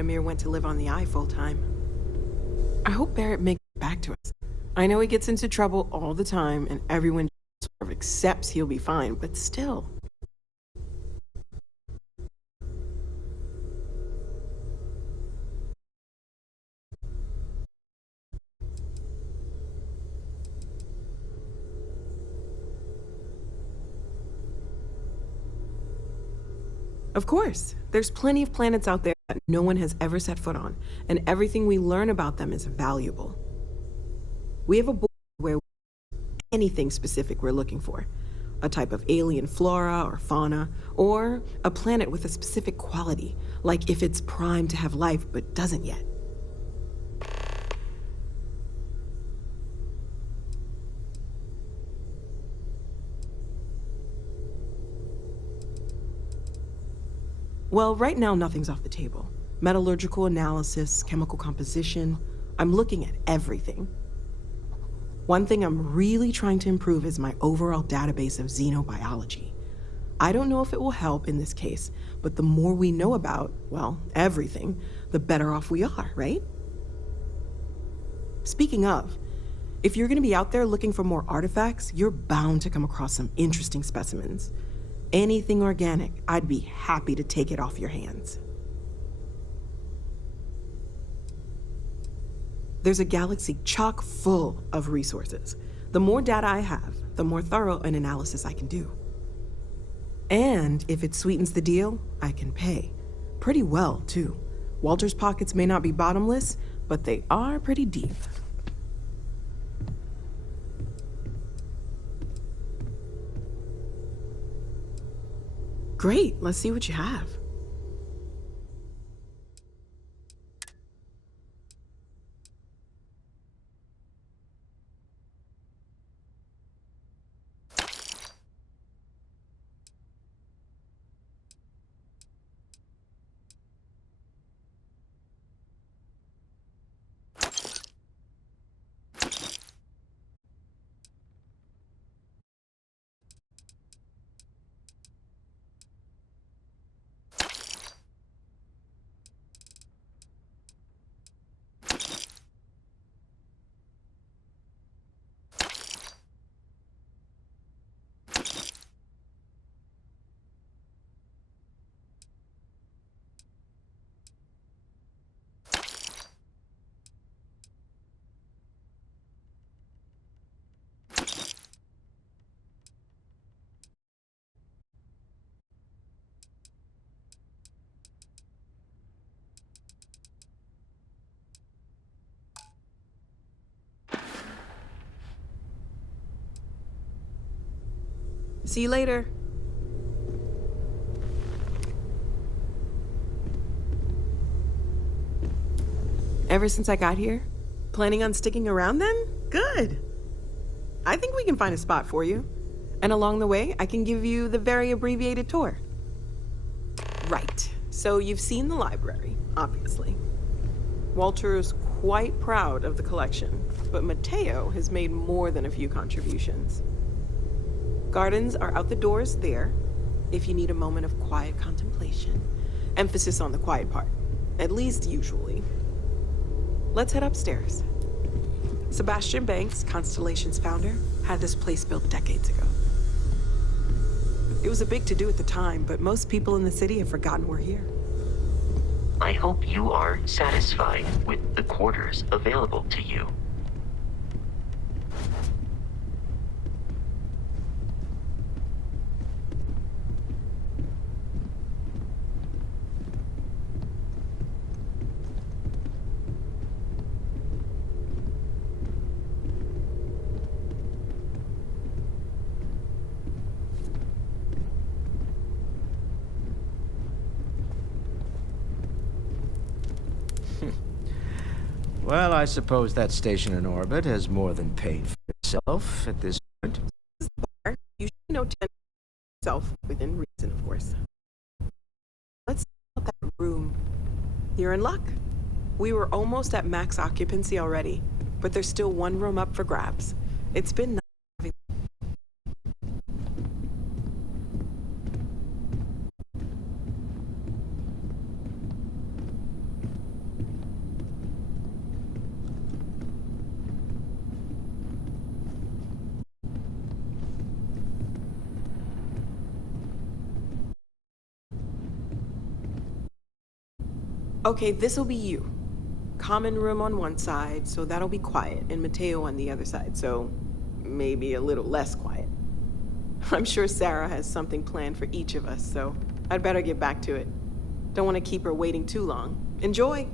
Amir went to live on the Eye full-time. I hope Barrett makes it back to us. I know he gets into trouble all the time, and everyone sort of accepts he'll be fine, but still. Of course, there's plenty of planets out there that no one has ever set foot on, and everything we learn about them is valuable. We have a board where anything specific we're looking for, a type of alien flora or fauna, or a planet with a specific quality, like if it's primed to have life but doesn't yet. Well, right now nothing's off the table. Metallurgical analysis, chemical composition, I'm looking at everything. One thing I'm really trying to improve is my overall database of xenobiology. I don't know if it will help in this case, but the more we know about, well, everything, the better off we are, right? Speaking of, if you're gonna be out there looking for more artifacts, you're bound to come across some interesting specimens. Anything organic, I'd be happy to take it off your hands. There's a galaxy chock full of resources. The more data I have, the more thorough an analysis I can do. And if it sweetens the deal, I can pay. Pretty well, too. Walter's pockets may not be bottomless, but they are pretty deep. Great, let's see what you have. See you later. Ever since I got here? Planning on sticking around then? Good. I think we can find a spot for you. And along the way, I can give you the very abbreviated tour. Right. So you've seen the library, obviously. Walter's quite proud of the collection, but Mateo has made more than a few contributions. Gardens are out the doors there, if you need a moment of quiet contemplation. Emphasis on the quiet part, at least usually. Let's head upstairs. Sebastian Banks, Constellation's founder, had this place built decades ago. It was a big to-do at the time, but most people in the city have forgotten we're here. I hope you are satisfied with the quarters available to you. Well, I suppose that station in orbit has more than paid for itself at this point. You should know 10 yourself within reason, of course. Let's check out that room. You're in luck. We were almost at max occupancy already, but there's still one room up for grabs. It's been nice having. Okay, this'll be you. Common room on one side, so that'll be quiet, and Mateo on the other side, so maybe a little less quiet. I'm sure Sarah has something planned for each of us, so I'd better get back to it. Don't want to keep her waiting too long. Enjoy!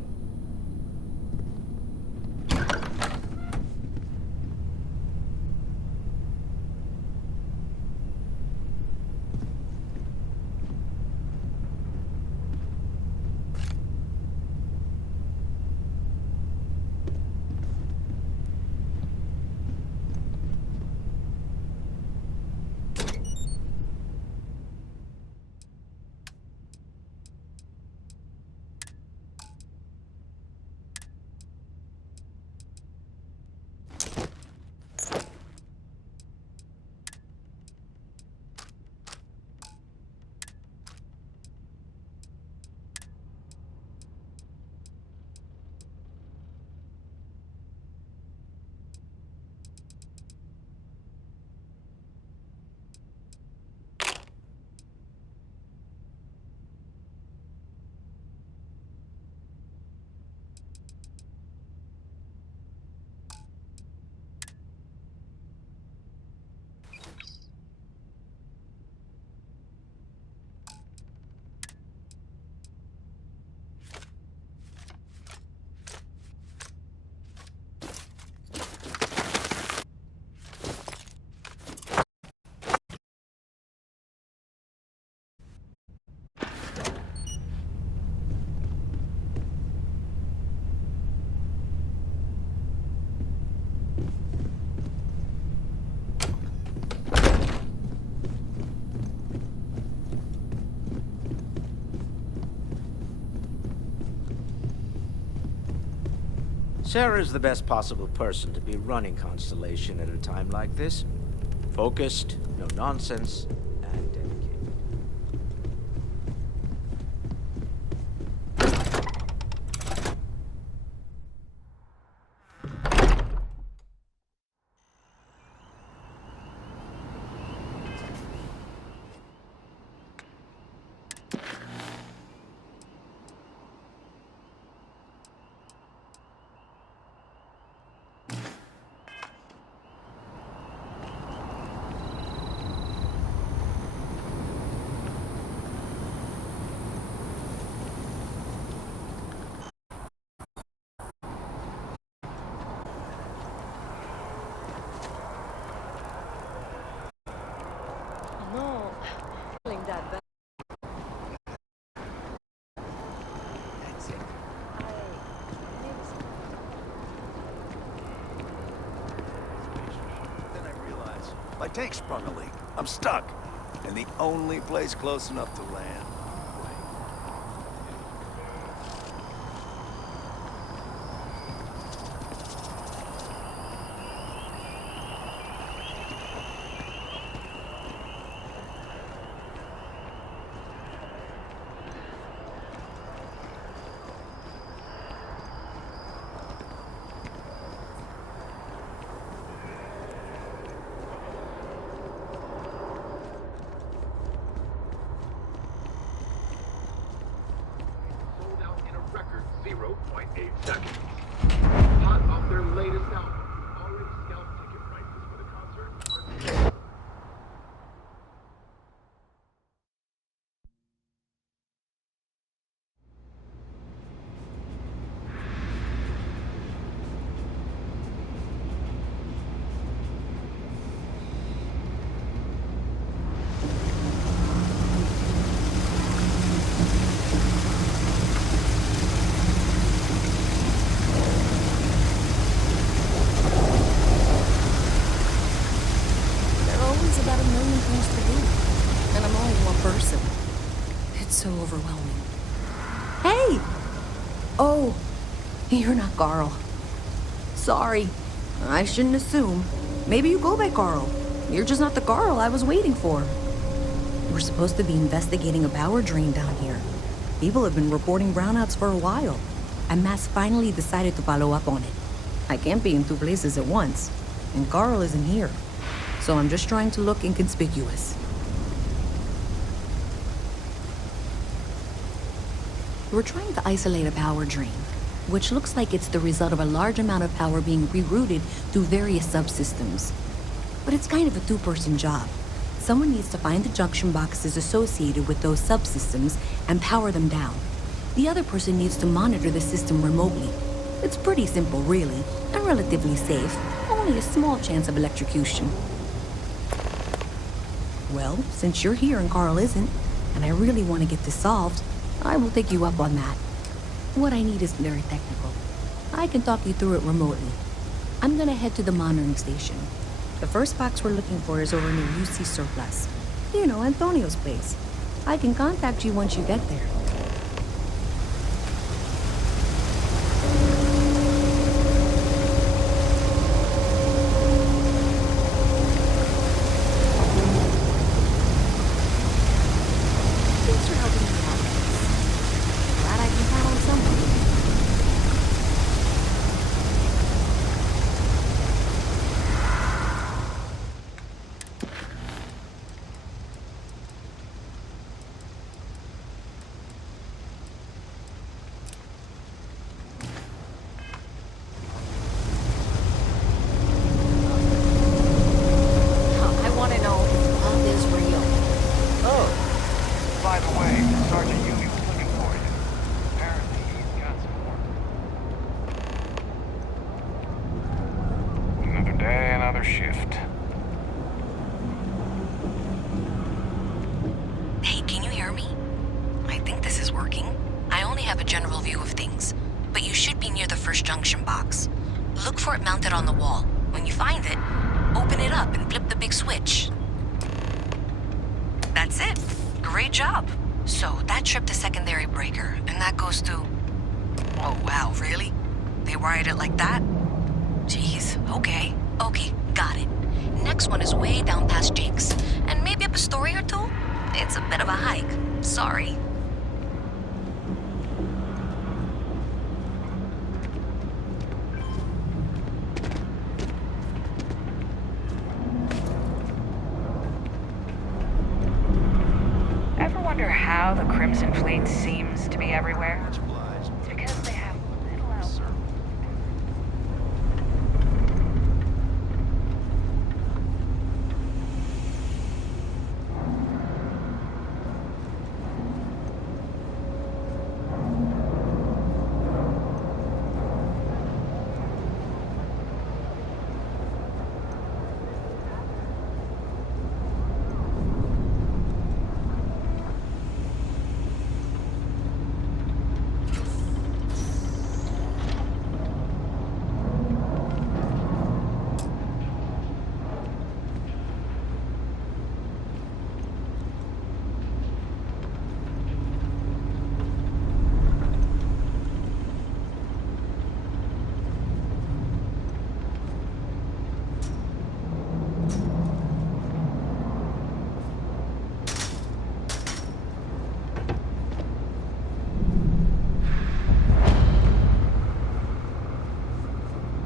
Sarah's the best possible person to be running Constellation at a time like this. Focused, no nonsense, and dedicated. No, feeling that bad. That's it. Then I realize my tank sprung a leak. I'm stuck. And the only place close enough to land. Sold out in a record 0.8 seconds. Hot off their latest album. Already scalped ticket prices for the concert are There are always about 1 million things to do, and I'm only one person. It's so overwhelming. Hey! Oh, you're not Carl. Sorry. I shouldn't assume. Maybe you go by Carl. You're just not the Carl I was waiting for. We're supposed to be investigating a power drain down here. People have been reporting brownouts for a while, and Mass finally decided to follow up on it. I can't be in two places at once, and Carl isn't here. So I'm just trying to look inconspicuous. We're trying to isolate a power drain, which looks like it's the result of a large amount of power being rerouted through various subsystems. But it's kind of a two-person job. Someone needs to find the junction boxes associated with those subsystems and power them down. The other person needs to monitor the system remotely. It's pretty simple, really, and relatively safe. Only a small chance of electrocution. Well, since you're here and Carl isn't, and I really want to get this solved, I will take you up on that. What I need isn't very technical. I can talk you through it remotely. I'm gonna head to the monitoring station. The first box we're looking for is over near UC Surplus. You know, Antonio's place. I can contact you once you get there. Thanks for helping me out. Glad I can count on someone. I want to know if love is real. Oh, By the way, Sergeant Yui was looking for you. Apparently, he's got some work. Another day, another shift. Hey, can you hear me? I think this is working. I only have a general view of things, but you should be near the first junction box. Look for it mounted on the wall. When you find it, open it up and flip the big switch. That's it. Great job. So that tripped the secondary breaker, and that goes to... Oh, wow, really? They wired it like that? Jeez, okay. Okay, got it. Next one is way down past Jake's, and maybe up a story or two? It's a bit of a hike. Sorry. Ever wonder how the Crimson Fleet seems to be everywhere? It's because they have little else.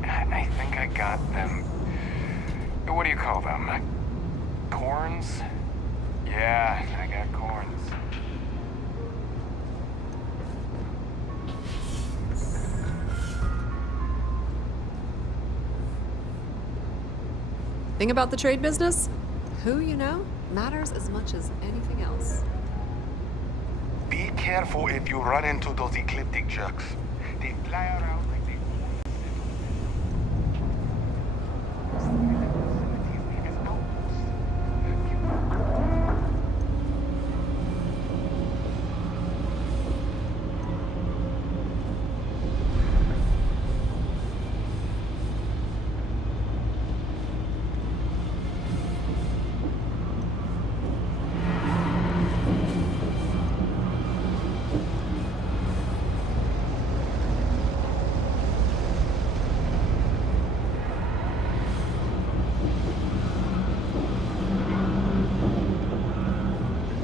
I think I got them. What do you call them? Corns? Yeah, I got corns. Thing about the trade business? Who you know matters as much as anything else. Be careful if you run into those ecliptic jerks. They fly around like they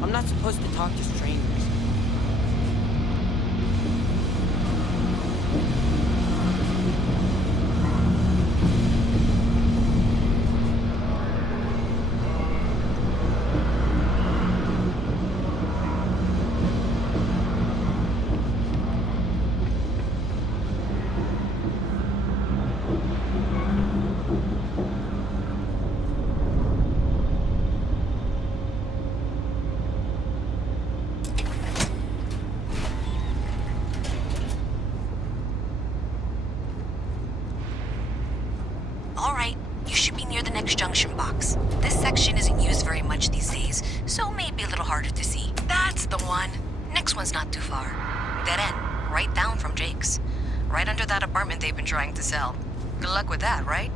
I'm not supposed to talk to strangers. All right, you should be near the next junction box. This section isn't used very much these days, so maybe a little harder to see. That's the one. Next one's not too far. Dead end, right down from Jake's. Right under that apartment they've been trying to sell. Good luck with that, right?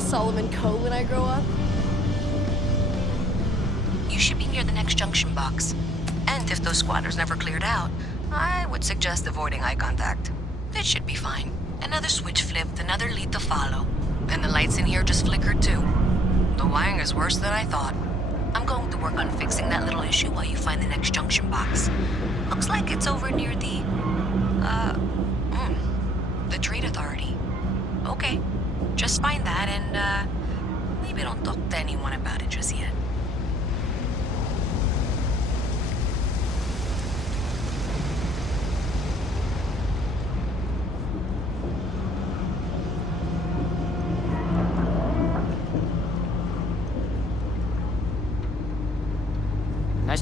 Solomon Coe when I grow up? You should be near the next junction box. And if those squatters never cleared out, I would suggest avoiding eye contact. It should be fine. Another switch flipped, another lead to follow. And the lights in here just flickered too. The wiring is worse than I thought. I'm going to work on fixing that little issue while you find the next junction box. Looks like it's over near the Trade Authority. Okay, just find that and, maybe don't talk to anyone about it just yet.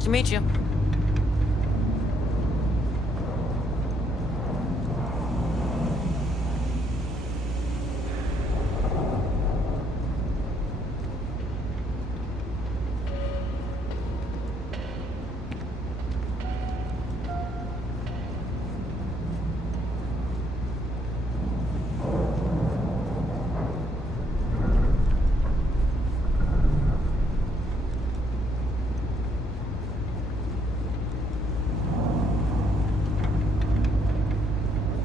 to meet you.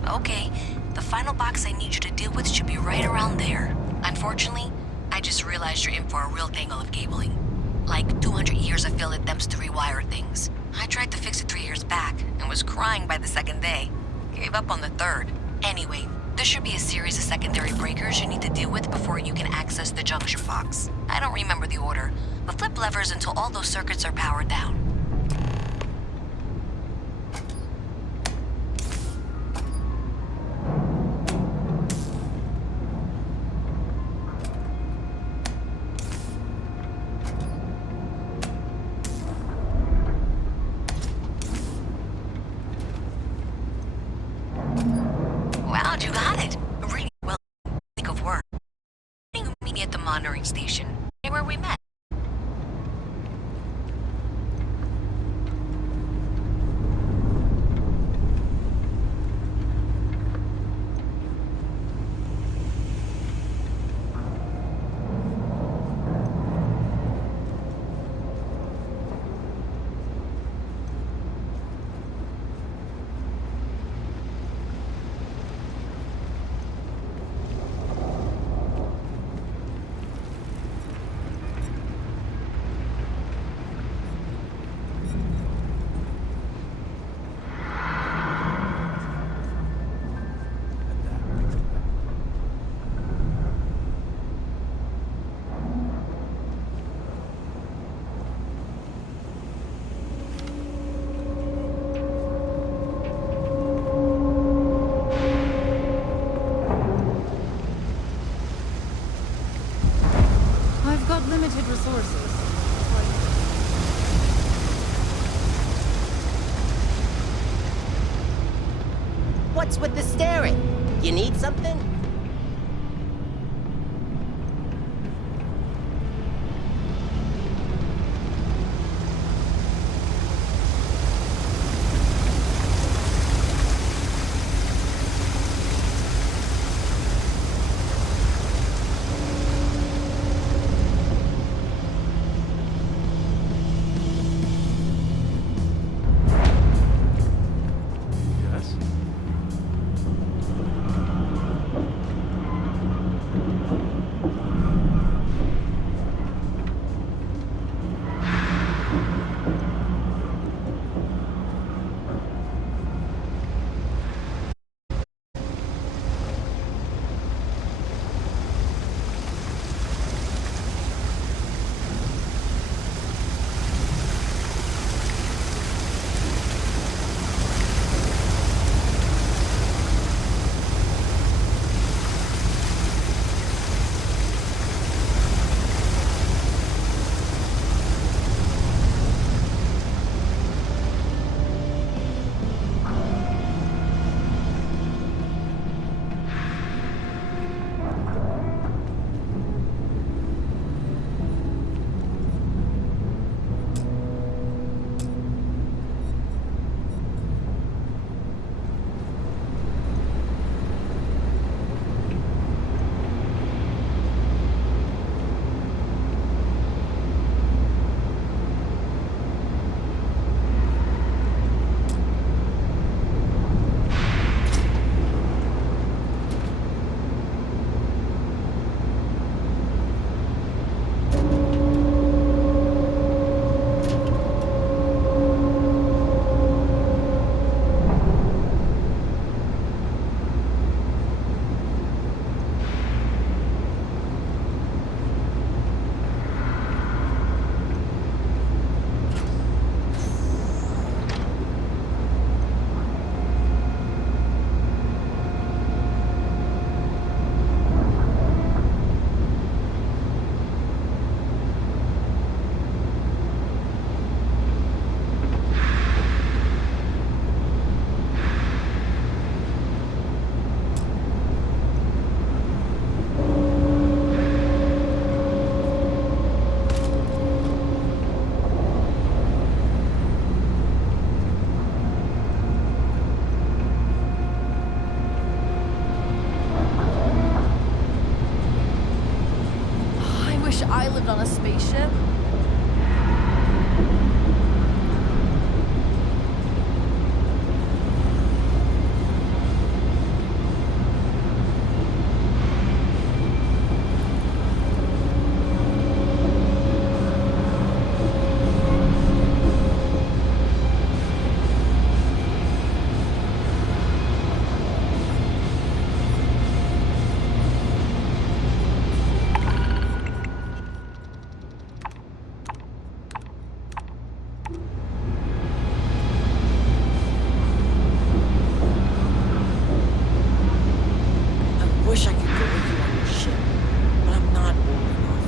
Okay, the final box I need you to deal with should be right around there. Unfortunately, I just realized you're in for a real tangle of cabling. Like 200 years of field attempts to rewire things. I tried to fix it 3 years back and was crying by the second day. Gave up on the third. Anyway, there should be a series of secondary breakers you need to deal with before you can access the junction box. I don't remember the order, but flip levers until all those circuits are powered down. Wow, you got it. Really well. Think of work. You meet me at the monitoring station, where we met. I've got limited resources. What's with the staring? You need something? Yes. I lived on a spaceship? Wish I could go with you on your ship, but I'm not old enough.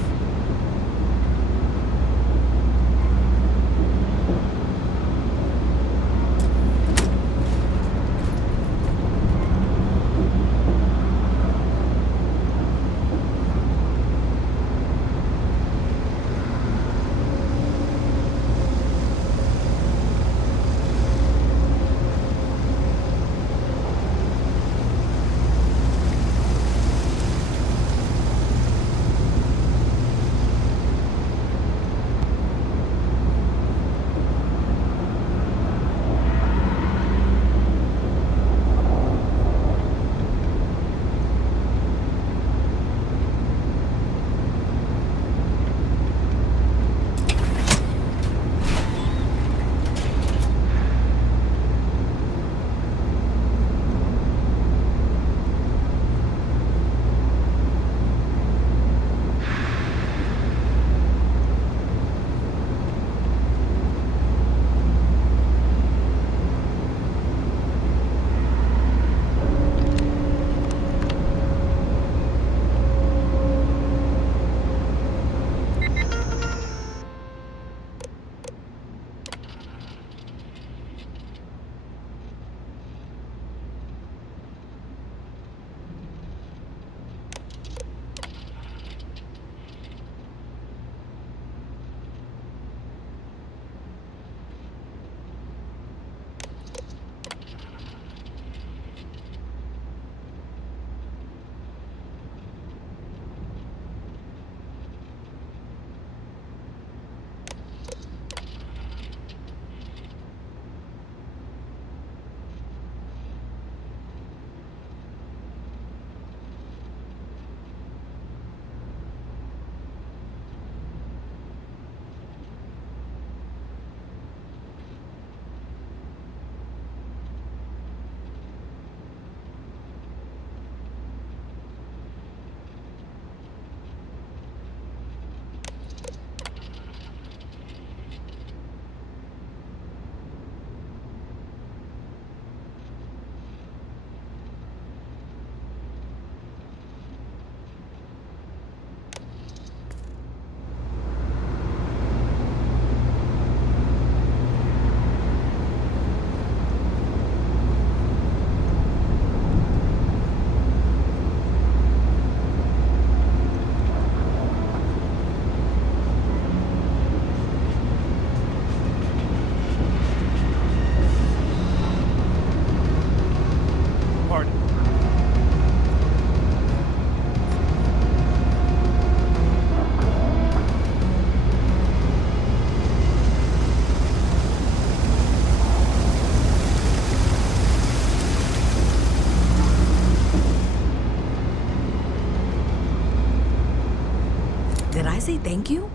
Did I say thank you?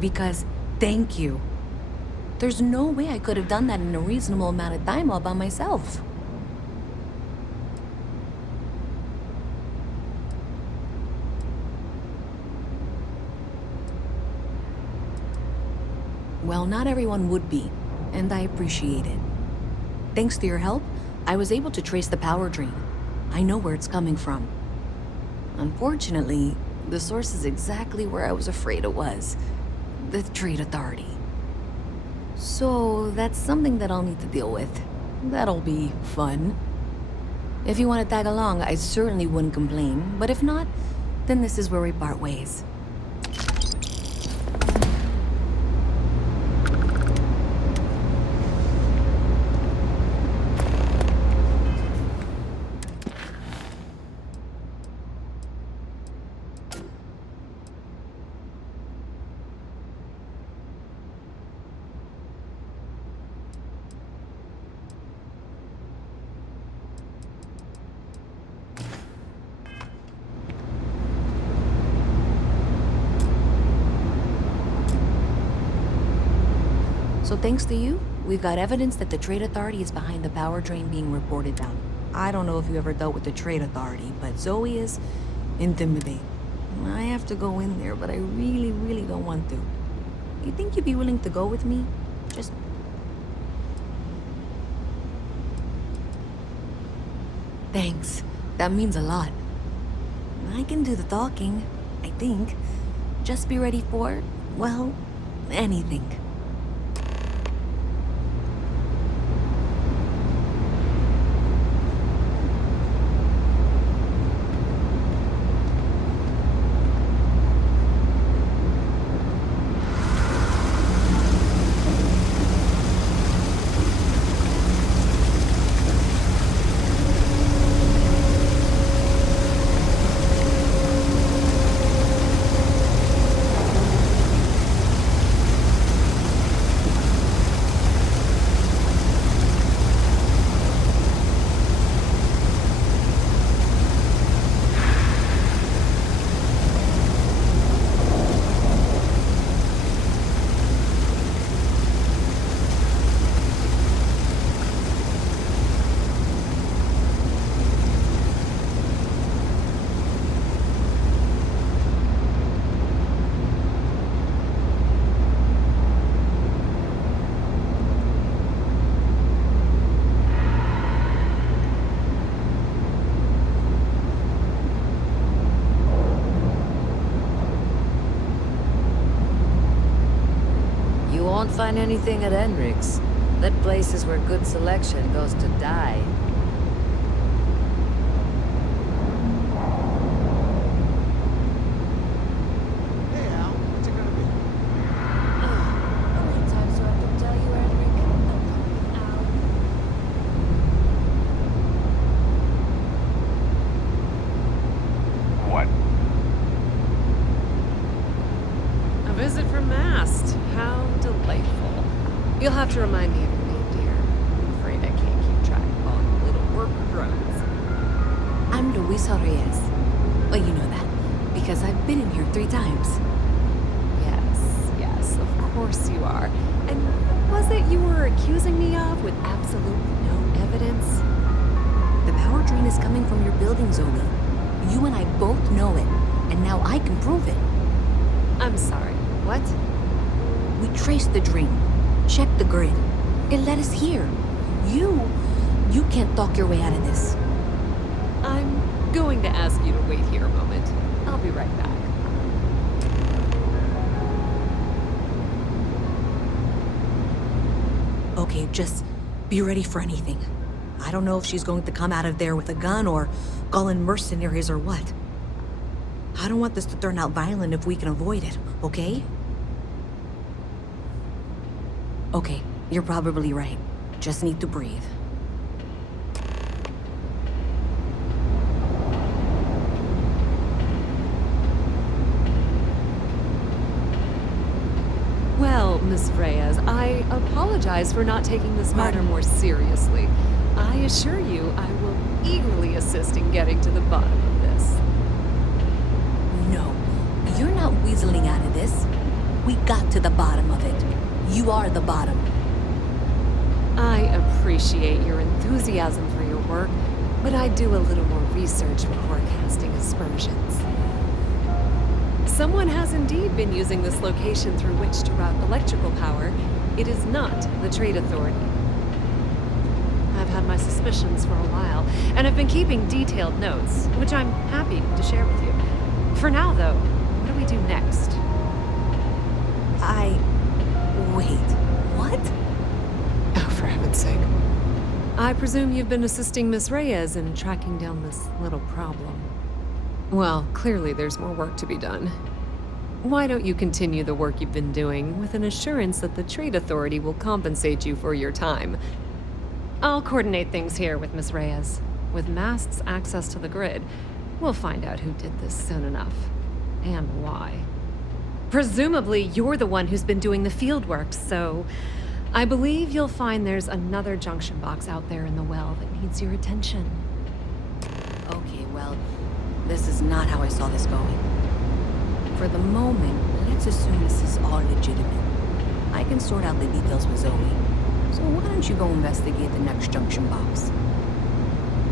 Because thank you. There's no way I could have done that in a reasonable amount of time all by myself. Well, not everyone would be, and I appreciate it. Thanks to your help, I was able to trace the power drain. I know where it's coming from. Unfortunately, the source is exactly where I was afraid it was. The Trade Authority. So, that's something that I'll need to deal with. That'll be fun. If you want to tag along, I certainly wouldn't complain, but if not, then this is where we part ways. thanks to you, we've got evidence that the Trade Authority is behind the power drain being reported down. I don't know if you ever dealt with the Trade Authority, but Zoe is intimidating. I have to go in there, but I really, really don't want to. You think you'd be willing to go with me? Just... Thanks. That means a lot. I can do the talking, I think. Just be ready for, well, anything. Find anything at Enric's. That place is where good selection goes to die. Hey, Al, what's it gonna be? How many times do I have to tell you, Enric? What? A visit from Mast. How delightful. You'll have to remind me of your name, dear. I'm afraid I can't keep track of all the little worker drones. I'm Luisa Reyes. Well, you know that, because I've been in here 3 times. Yes, of course you are. And what was it you were accusing me of with absolutely no evidence? The power drain is coming from your building, Zoe. You and I both know it, and now I can prove it. I'm sorry, what? We traced the drain, checked the grid. It led us here. You can't talk your way out of this. I'm going to ask you to wait here a moment. I'll be right back. Okay, just be ready for anything. I don't know if she's going to come out of there with a gun or call in mercenaries or what. I don't want this to turn out violent if we can avoid it, okay? Okay, you're probably right. Just need to breathe. Well, Miss Reyes, I apologize for not taking this matter more seriously. I assure you I will eagerly assist in getting to the bottom of this. No, you're not weaseling out of this. We got to the bottom of it. You are the bottom. I appreciate your enthusiasm for your work, but I do a little more research before casting aspersions. Someone has indeed been using this location through which to route electrical power. It is not the Trade Authority. I've had my suspicions for a while, and have been keeping detailed notes, which I'm happy to share with you. For now, though, what do we do next? Wait, what? Oh, for heaven's sake. I presume you've been assisting Miss Reyes in tracking down this little problem. Well, clearly there's more work to be done. Why don't you continue the work you've been doing with an assurance that the Trade Authority will compensate you for your time? I'll coordinate things here with Miss Reyes. With Mast's access to the grid, we'll find out who did this soon enough. And why. Presumably, you're the one who's been doing the field work, so I believe you'll find there's another junction box out there in the well that needs your attention. Okay, well, this is not how I saw this going. For the moment, let's assume this is all legitimate. I can sort out the details with Zoe. So why don't you go investigate the next junction box?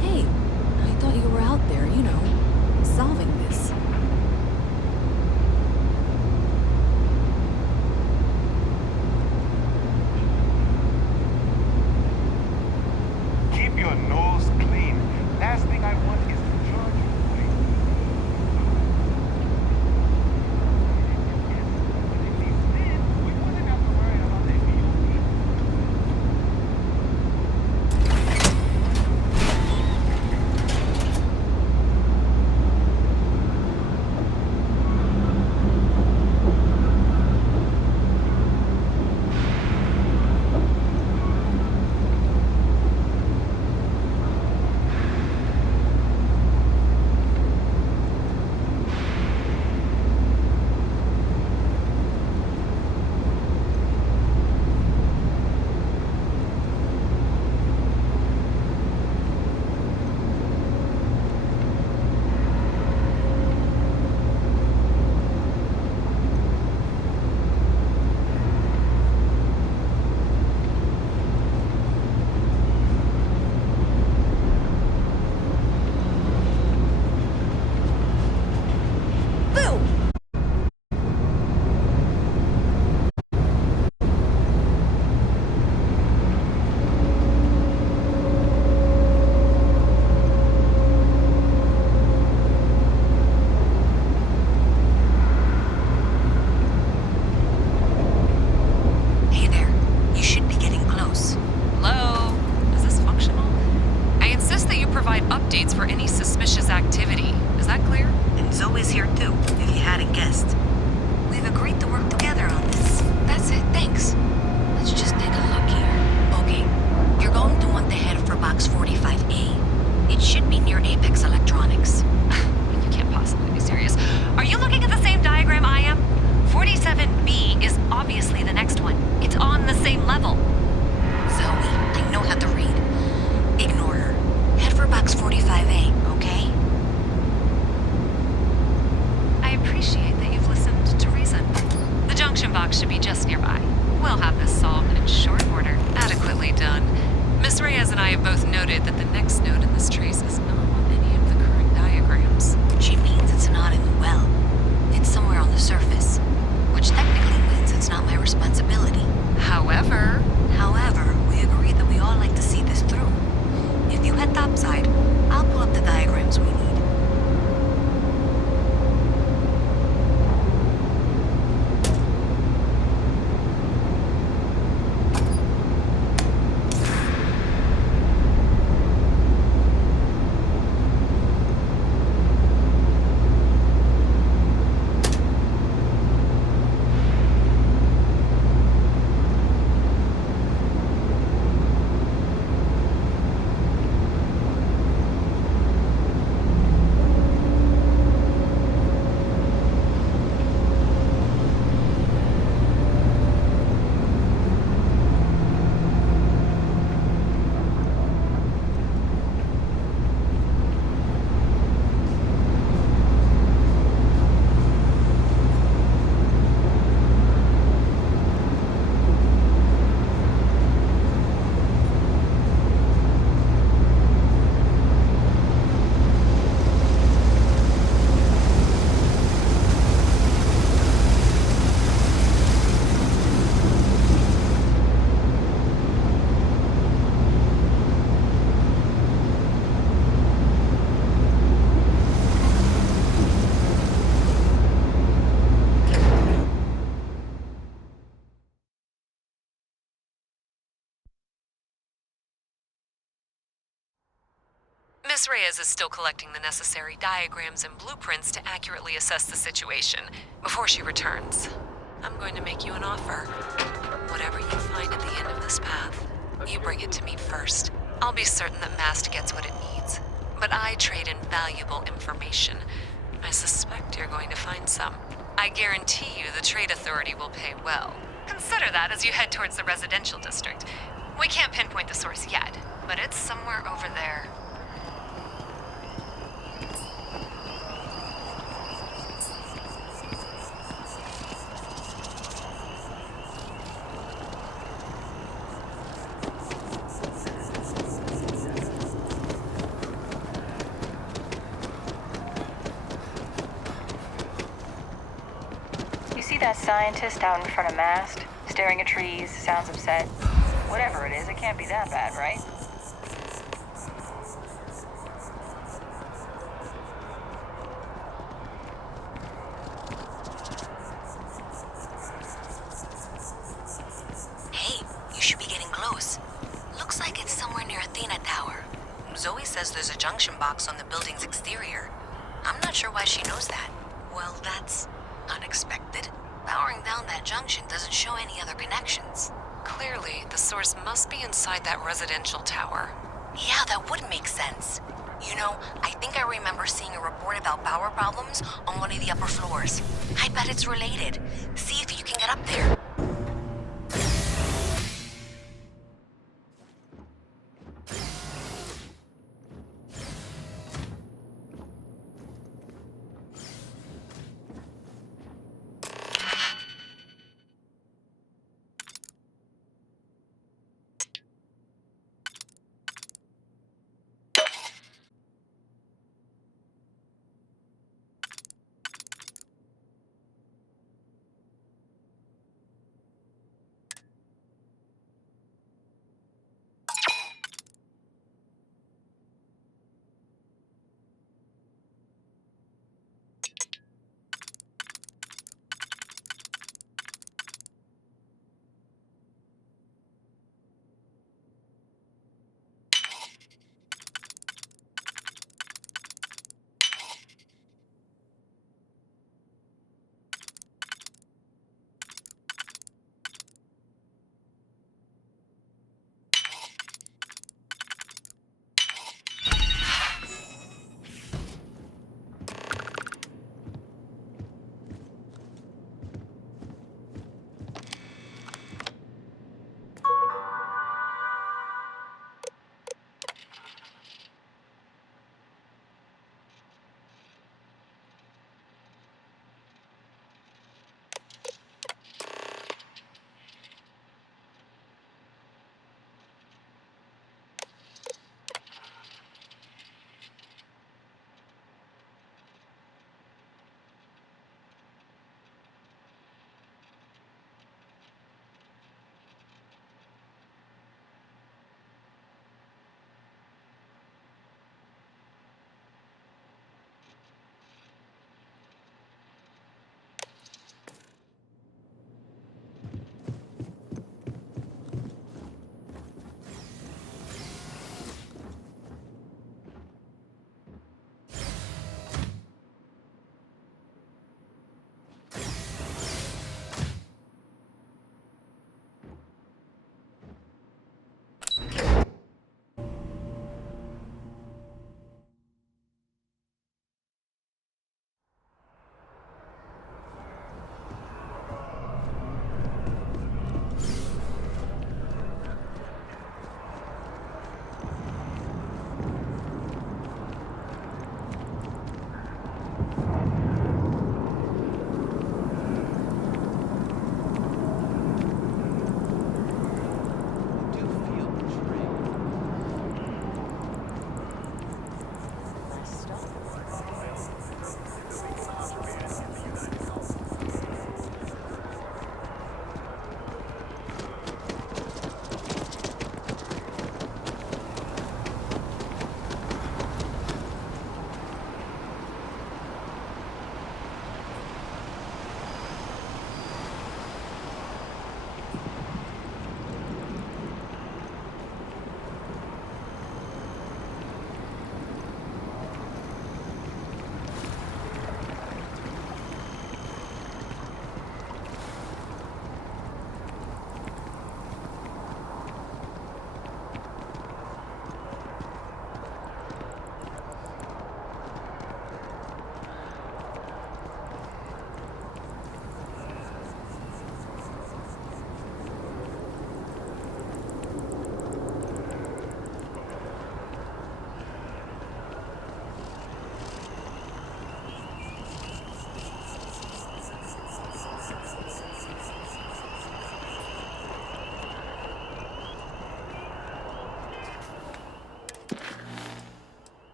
Hey, I thought you were out there, you know, solving this. Keep your nose clean. Last thing I want is to charge you. Miss Reyes is still collecting the necessary diagrams and blueprints to accurately assess the situation before she returns. I'm going to make you an offer. Whatever you find at the end of this path, you bring it to me first. I'll be certain that Mast gets what it needs, but I trade in valuable information. I suspect you're going to find some. I guarantee you the Trade Authority will pay well. Consider that as you head towards the residential district. We can't pinpoint the source yet, but it's somewhere over there. that scientist out in front of mast, staring at trees, sounds upset? Whatever it is, it can't be that bad, right? Hey, you should be getting close. Looks like it's somewhere near Athena Tower. Zoe says there's a junction box on the building's exterior. I'm not sure why she knows that. Well, that's unexpected. Powering down that junction doesn't show any other connections. Clearly, the source must be inside that residential tower. Yeah, that would make sense. You know, I think I remember seeing a report about power problems on one of the upper floors. I bet it's related. See if you can get up there.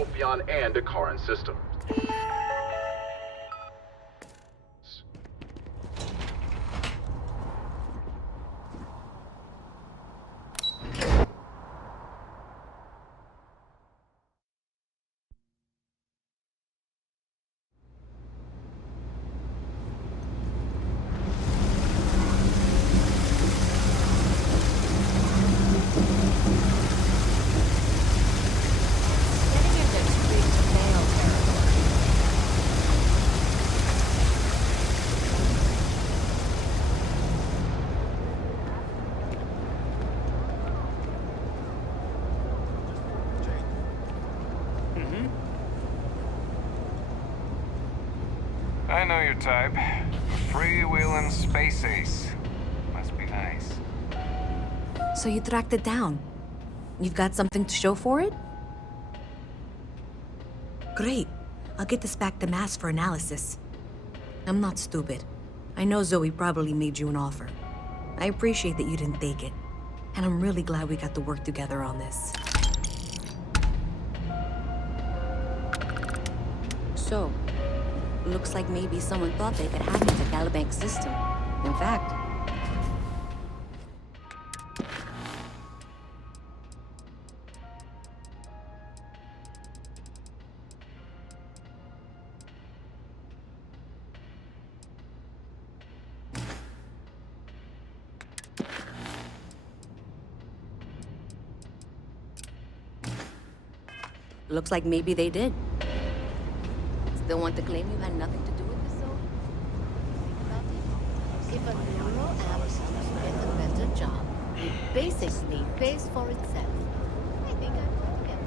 both the on and the current system. I know your type. Freewheeling space ace. Must be nice. So you tracked it down. You've got something to show for it? Great. I'll get this back to Mass for analysis. I'm not stupid. I know Zoe probably made you an offer. I appreciate that you didn't take it. And I'm really glad we got to work together on this. So, looks like maybe someone thought they could hack into Calibank's system. In fact, looks like maybe they did. Still want to claim you had nothing to do with this, though? If a neural app gets a better job, it basically pays for itself. I think I'm going to get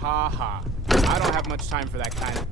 Ha ha. I don't have much time for that kind of...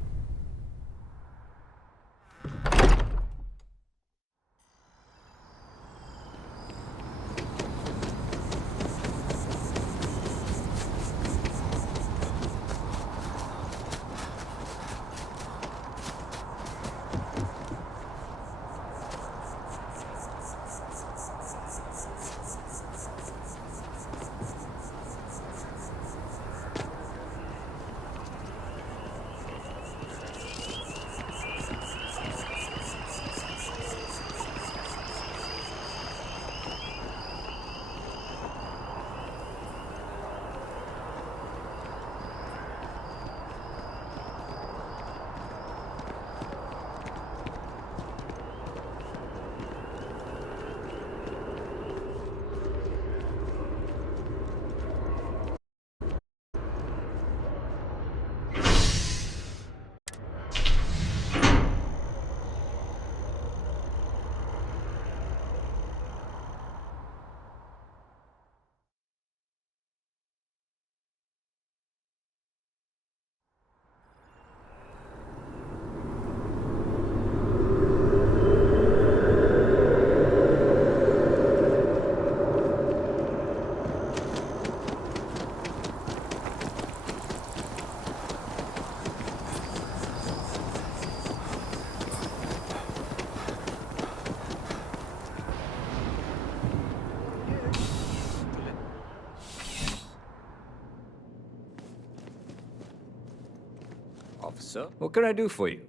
sir. What can I do for you?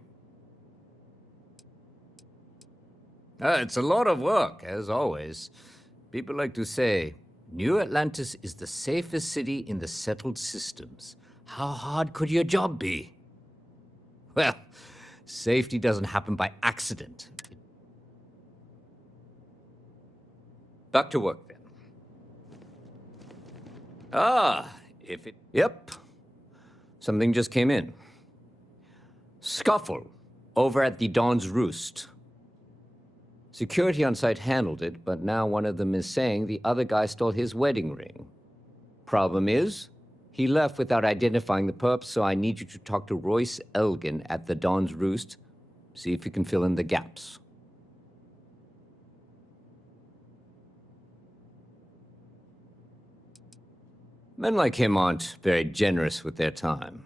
It's a lot of work, as always. People like to say, New Atlantis is the safest city in the settled systems. How hard could your job be? Well, safety doesn't happen by accident. Back to work, then. Yep. Something just came in. Scuffle over at the Dawn's Roost. Security on site handled it, but now one of them is saying the other guy stole his wedding ring. Problem is, he left without identifying the perp, so I need you to talk to Royce Elgin at the Dawn's Roost. See if you can fill in the gaps. Men like him aren't very generous with their time.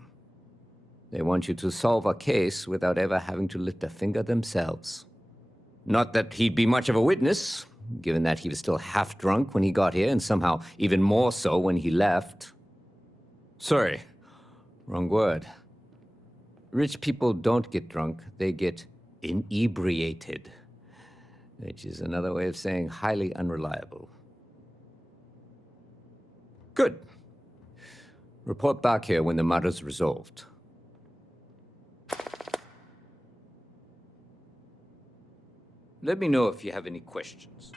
They want you to solve a case without ever having to lift a finger themselves. Not that he'd be much of a witness, given that he was still half drunk when he got here, and somehow even more so when he left. Sorry, wrong word. Rich people don't get drunk, they get inebriated, which is another way of saying highly unreliable. Good. Report back here when the matter's resolved. Let me know if you have any questions.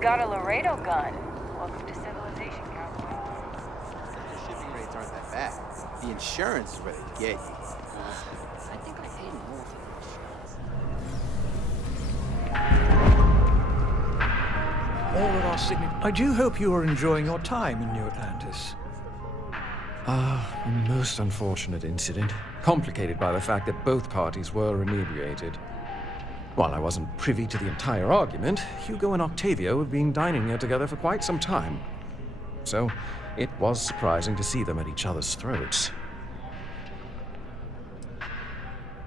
Got a Laredo gun. Welcome to civilization, cowboy. The shipping rates aren't that bad. The insurance is ready to get you. I think I paid more for the insurance. All of our signatures. I do hope you are enjoying your time in New Atlantis. A most unfortunate incident, complicated by the fact that both parties were inebriated. While I wasn't privy to the entire argument, Hugo and Octavio have been dining here together for quite some time. So, it was surprising to see them at each other's throats.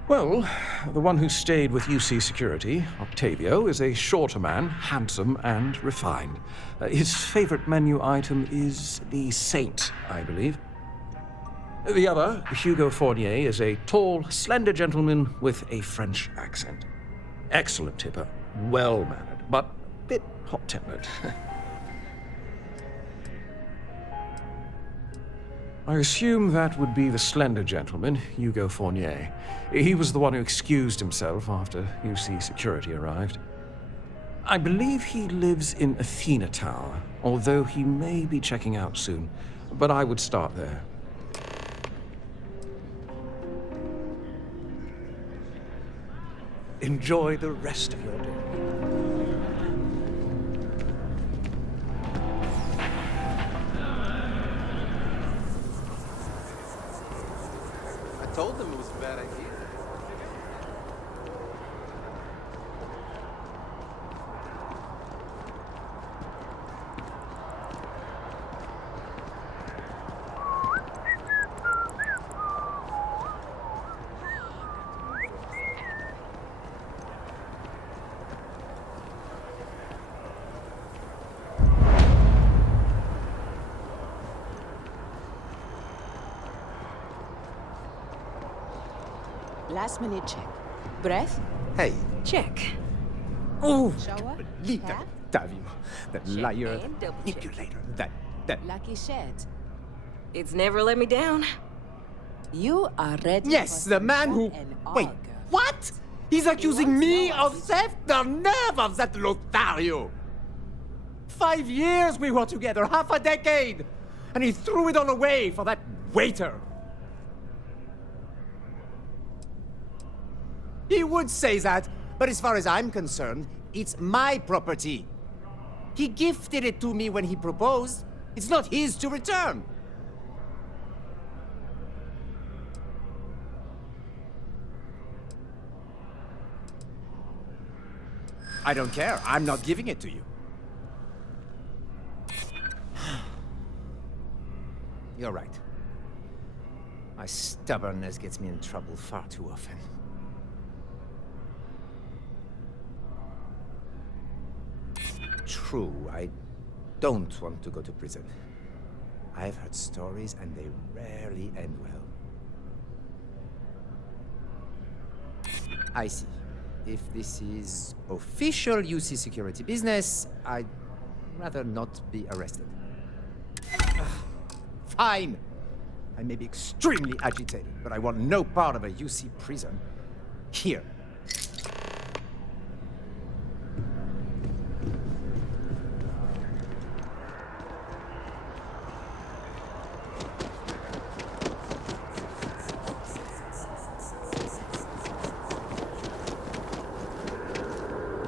Well, the one who stayed with UC Security, Octavio, is a shorter man, handsome and refined. His favorite menu item is the Saint, I believe. The other, Hugo Fournier, is a tall, slender gentleman with a French accent. Excellent tipper, well-mannered, but a bit hot-tempered. I assume that would be the slender gentleman, Hugo Fournier. He was the one who excused himself after UC security arrived. I believe he lives in Athena Tower, although he may be checking out soon. But I would start there. Enjoy the rest of your day. I told them it was a bad idea. Last minute check. Breath? Hey. Check. Oh! Shower? Lita, Bath? Davimo, that liar, Champagne, double check. manipulator, that... Lucky shed. It's never let me down. You are ready. Yes, for the some man fun who... and Wait, all, girl. what? He's accusing me of theft? The nerve of that Lothario! 5 years we were together, half a decade! And he threw it all away for that waiter! He would say that, but as far as I'm concerned, it's my property. He gifted it to me when he proposed. It's not his to return. I don't care. I'm not giving it to you. You're right. My stubbornness gets me in trouble far too often. True, I don't want to go to prison. I've heard stories and they rarely end well. I see. If this is official UC security business, I'd rather not be arrested. Fine! I may be extremely agitated, but I want no part of a UC prison. Here.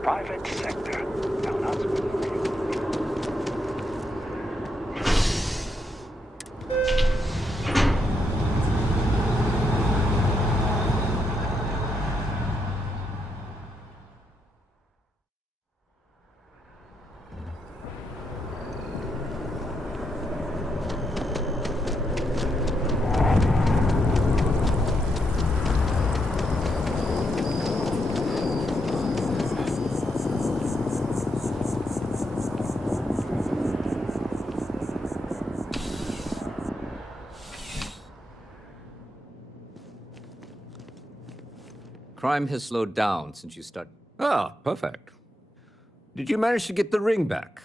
Private sector. Now that's Crime has slowed down since you started. Ah, perfect. Did you manage to get the ring back?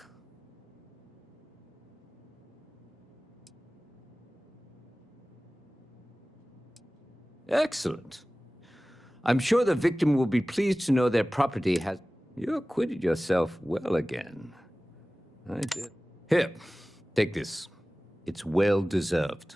Excellent. I'm sure the victim will be pleased to know their property has... You acquitted yourself well again. I did. Here, take this. It's well deserved.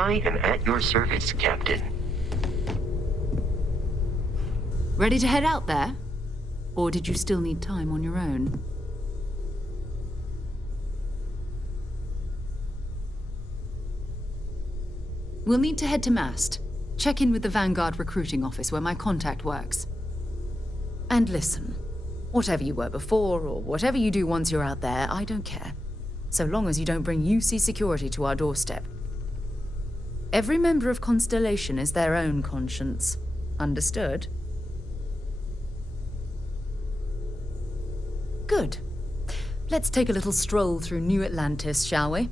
I am at your service, Captain. Ready to head out there? Or did you still need time on your own? We'll need to head to Mast. Check in with the Vanguard recruiting office where my contact works. And listen, whatever you were before, or whatever you do once you're out there, I don't care. So long as you don't bring UC security to our doorstep. Every member of Constellation is their own conscience. Understood? Good. Let's take a little stroll through New Atlantis, shall we?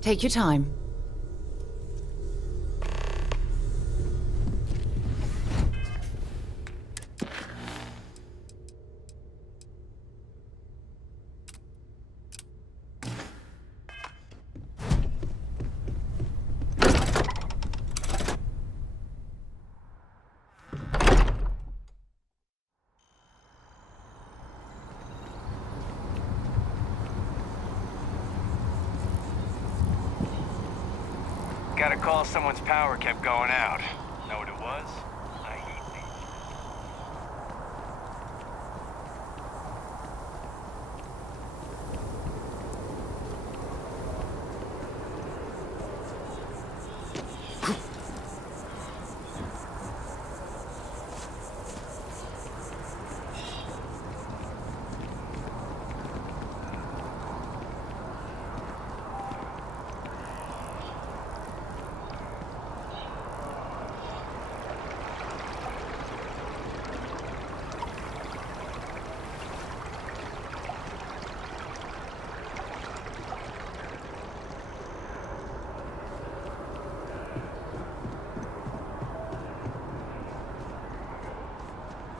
Take your time. Got a call someone's power kept going out. Know what it was? I hate these.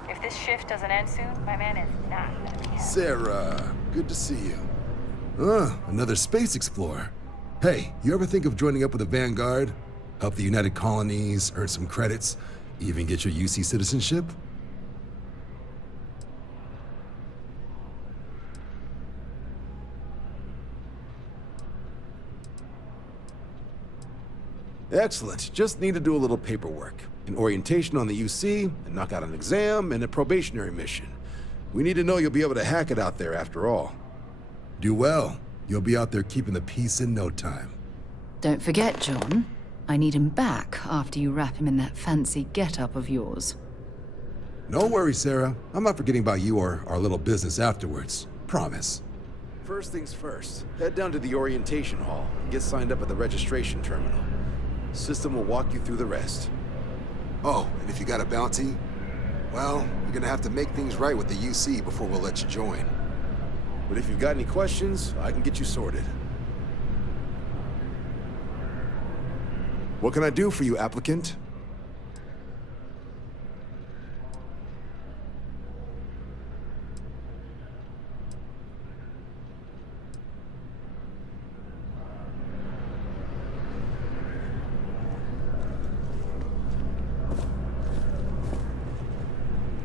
If this shift doesn't end soon, my man is not gonna be happy. Sarah, good to see you. Another space explorer. Hey, you ever think of joining up with the Vanguard? Help the United Colonies, earn some credits, even get your UC citizenship? Excellent. Just need to do a little paperwork. An orientation on the UC, and knock out an exam, and a probationary mission. We need to know you'll be able to hack it out there after all. Do well. You'll be out there keeping the peace in no time. Don't forget, John. I need him back after you wrap him in that fancy get-up of yours. No worries, Sarah. I'm not forgetting about you or our little business afterwards. Promise. First things first. Head down to the orientation hall and get signed up at the registration terminal. System will walk you through the rest. Oh, and if you got a bounty, well, you're gonna have to make things right with the UC before we'll let you join. But if you've got any questions, I can get you sorted. What can I do for you, applicant?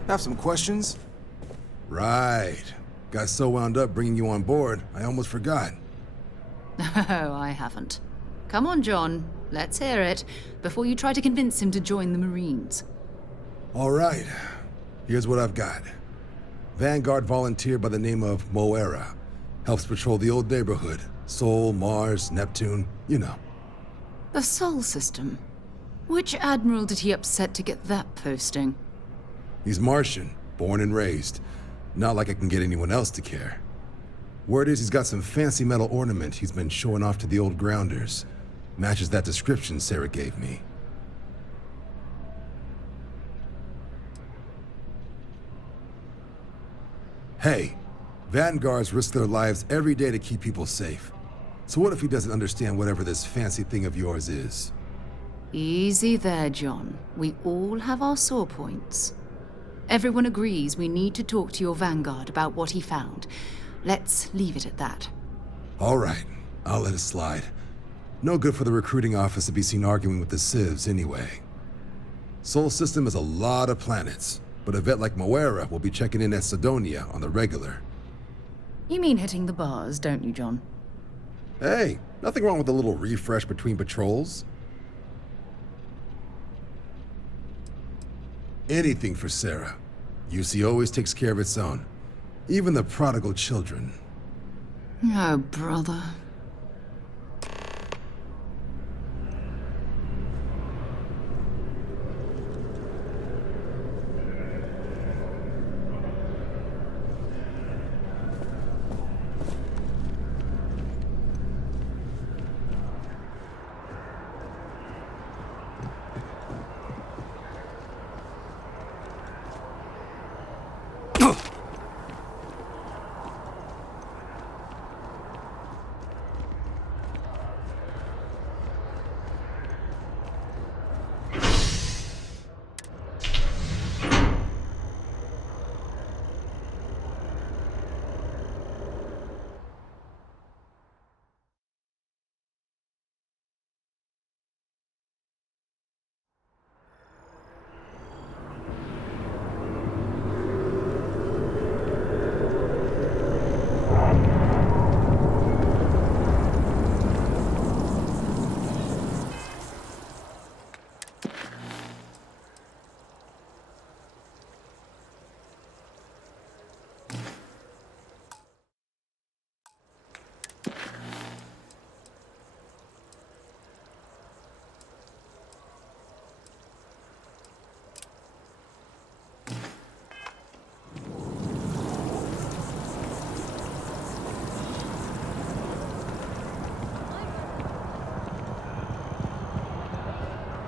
Have some questions? Right. Got so wound up bringing you on board, I almost forgot. Oh, I haven't. Come on, John. Let's hear it, before you try to convince him to join the Marines. All right. Here's what I've got. Vanguard volunteer by the name of Moera. Helps patrol the old neighborhood. Sol, Mars, Neptune, you know. The Sol system? Which admiral did he upset to get that posting? He's Martian, born and raised. Not like I can get anyone else to care. Word is he's got some fancy metal ornament he's been showing off to the old grounders. Matches that description Sarah gave me. Hey, Vanguards risk their lives every day to keep people safe. So what if he doesn't understand whatever this fancy thing of yours is? Easy there, John. We all have our sore points. Everyone agrees we need to talk to your Vanguard about what he found. Let's leave it at that. All right, I'll let it slide. No good for the recruiting office to be seen arguing with the civs anyway. Sol system has a lot of planets, but a vet like Moira will be checking in at Sidonia on the regular. You mean hitting the bars, don't you, John? Hey, nothing wrong with a little refresh between patrols. Anything for Sarah. UC always takes care of its own. Even the prodigal children. Oh, brother.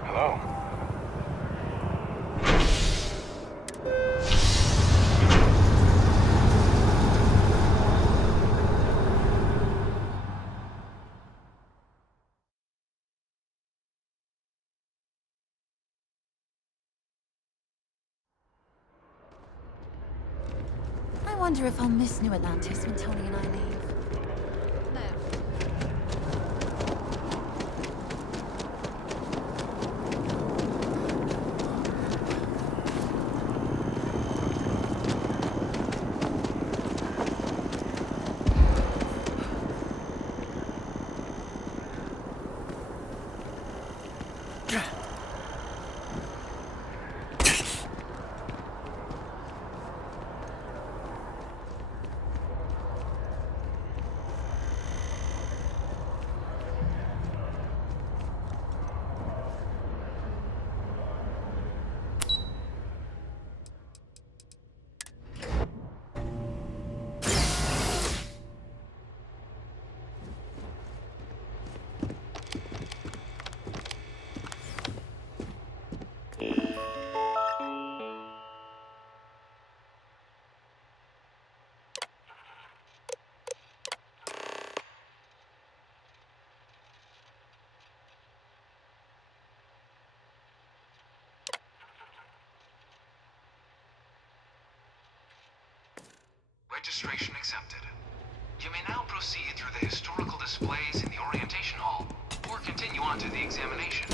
Hello? I wonder if I'll miss New Atlantis when Tony and I leave. Registration accepted. You may now proceed through the historical displays in the orientation hall, or continue on to the examination.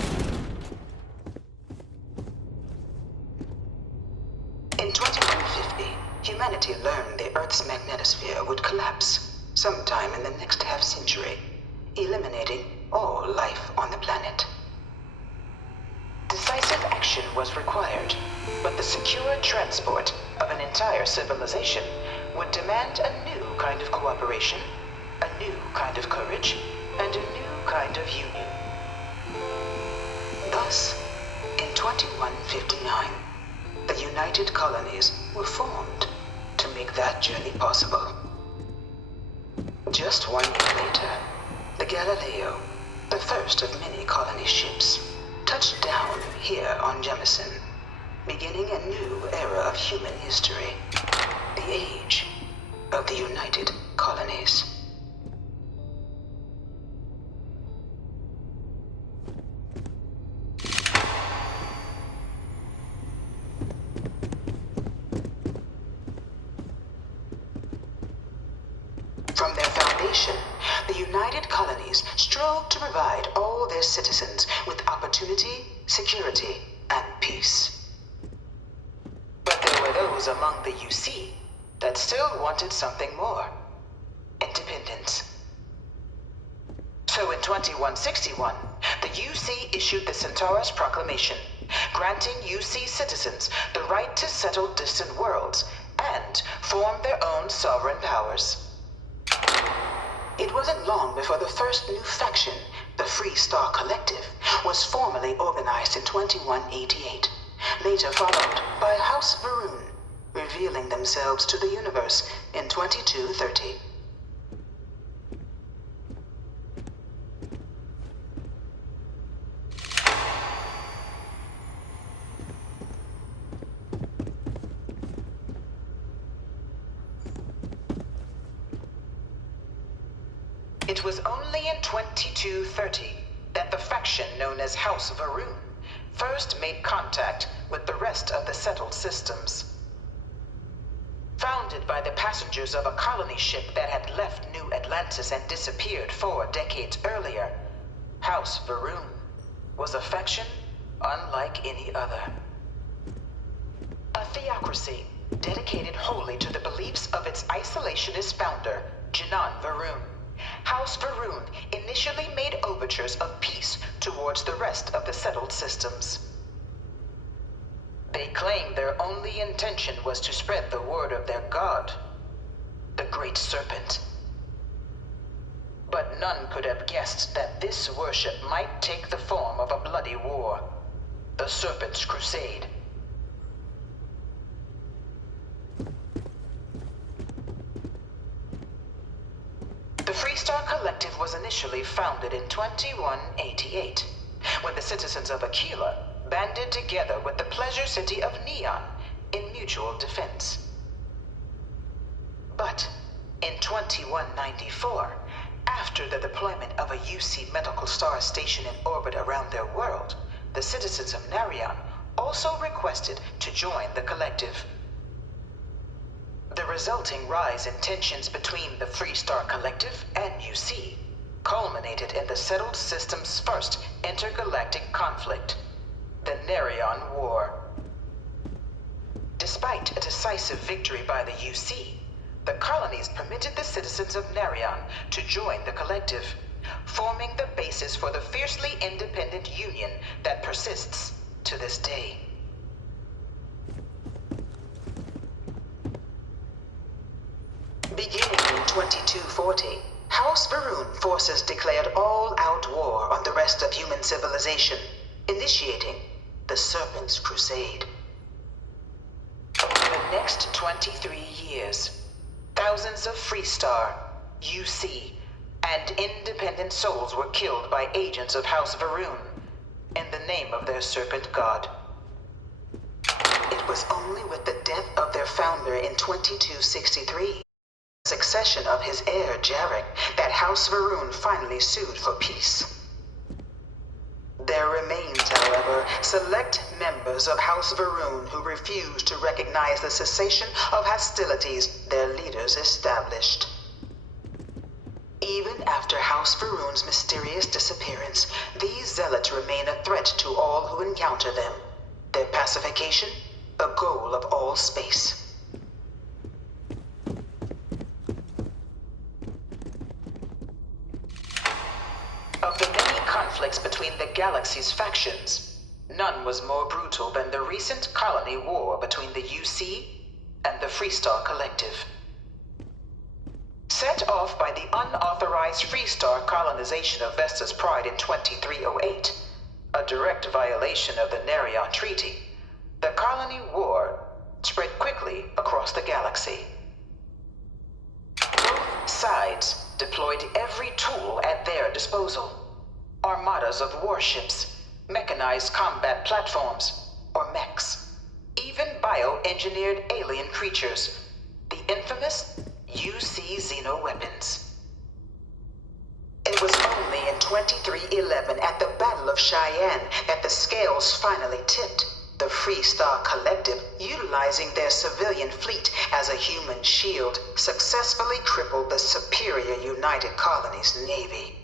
In 2150, humanity learned the Earth's magnetosphere would collapse sometime in the next half-century, eliminating all life on the planet. Decisive action was required, but the secure transport of an entire civilization would demand a new kind of cooperation, a new kind of courage, and a new kind of union. Thus, in 2159, the United Colonies were formed to make that journey possible. Just 1 year later, the Galileo, the first of many colony ships, touched down here on Jemison, beginning a new era of human history, the age of the United Colonies. From their foundation, the United colonies strove to provide all their citizens with opportunity, security, and peace. But there were those among the UC that still wanted something more. Independence. So in 2161, the UC issued the Centaurus Proclamation, granting UC citizens the right to settle distant worlds and form their own sovereign powers. It wasn't long before the first new faction, the Free Star Collective, was formally organized in 2188, later followed by House Varun, revealing themselves to the universe in 2230. It was only in 2230 that the faction known as House Varun first made contact with the rest of the settled systems. Founded by the passengers of a colony ship that had left New Atlantis and disappeared 4 decades earlier, House Varun was a faction unlike any other. A theocracy dedicated wholly to the beliefs of its isolationist founder, Janan Varun. House Varun initially made overtures of peace towards the rest of the settled systems. They claimed their only intention was to spread the word of their god, the Great Serpent. But none could have guessed that this worship might take the form of a bloody war, the Serpent's Crusade. The Freestar Collective was initially founded in 2188, when the citizens of Aquila banded together with the pleasure city of Neon in mutual defense. But in 2194, after the deployment of a UC medical star station in orbit around their world, the citizens of Narion also requested to join the collective. The resulting rise in tensions between the Freestar Collective and UC culminated in the settled system's first intergalactic conflict, the Narion War. Despite a decisive victory by the UC, the colonies permitted the citizens of Narion to join the collective, forming the basis for the fiercely independent union that persists to this day. Beginning in 2240, House Varun forces declared all-out war on the rest of human civilization, initiating the Serpent's Crusade. Over the next 23 years, thousands of Freestar, UC, and independent souls were killed by agents of House Varun in the name of their serpent god. It was only with the death of their founder in 2263, succession of his heir Jarek, that House Varun finally sued for peace. There remains, however, select members of House Varun who refuse to recognize the cessation of hostilities their leaders established. Even after House Varun's mysterious disappearance, these zealots remain a threat to all who encounter them. Their pacification, a goal of all space. Of the many conflicts between the galaxy's factions, none was more brutal than the recent colony war between the UC and the Freestar Collective. Set off by the unauthorized Freestar colonization of Vesta's Pride in 2308, a direct violation of the Narion Treaty, the colony war spread quickly across the galaxy. Both sides deployed every tool at their disposal. Armadas of warships, mechanized combat platforms, or mechs, even bioengineered alien creatures, the infamous UC xenoweapons. It was only in 2311 at the Battle of Cheyenne that the scales finally tipped, the Freestar Collective, utilizing their civilian fleet as a human shield, successfully crippled the superior United Colonies Navy.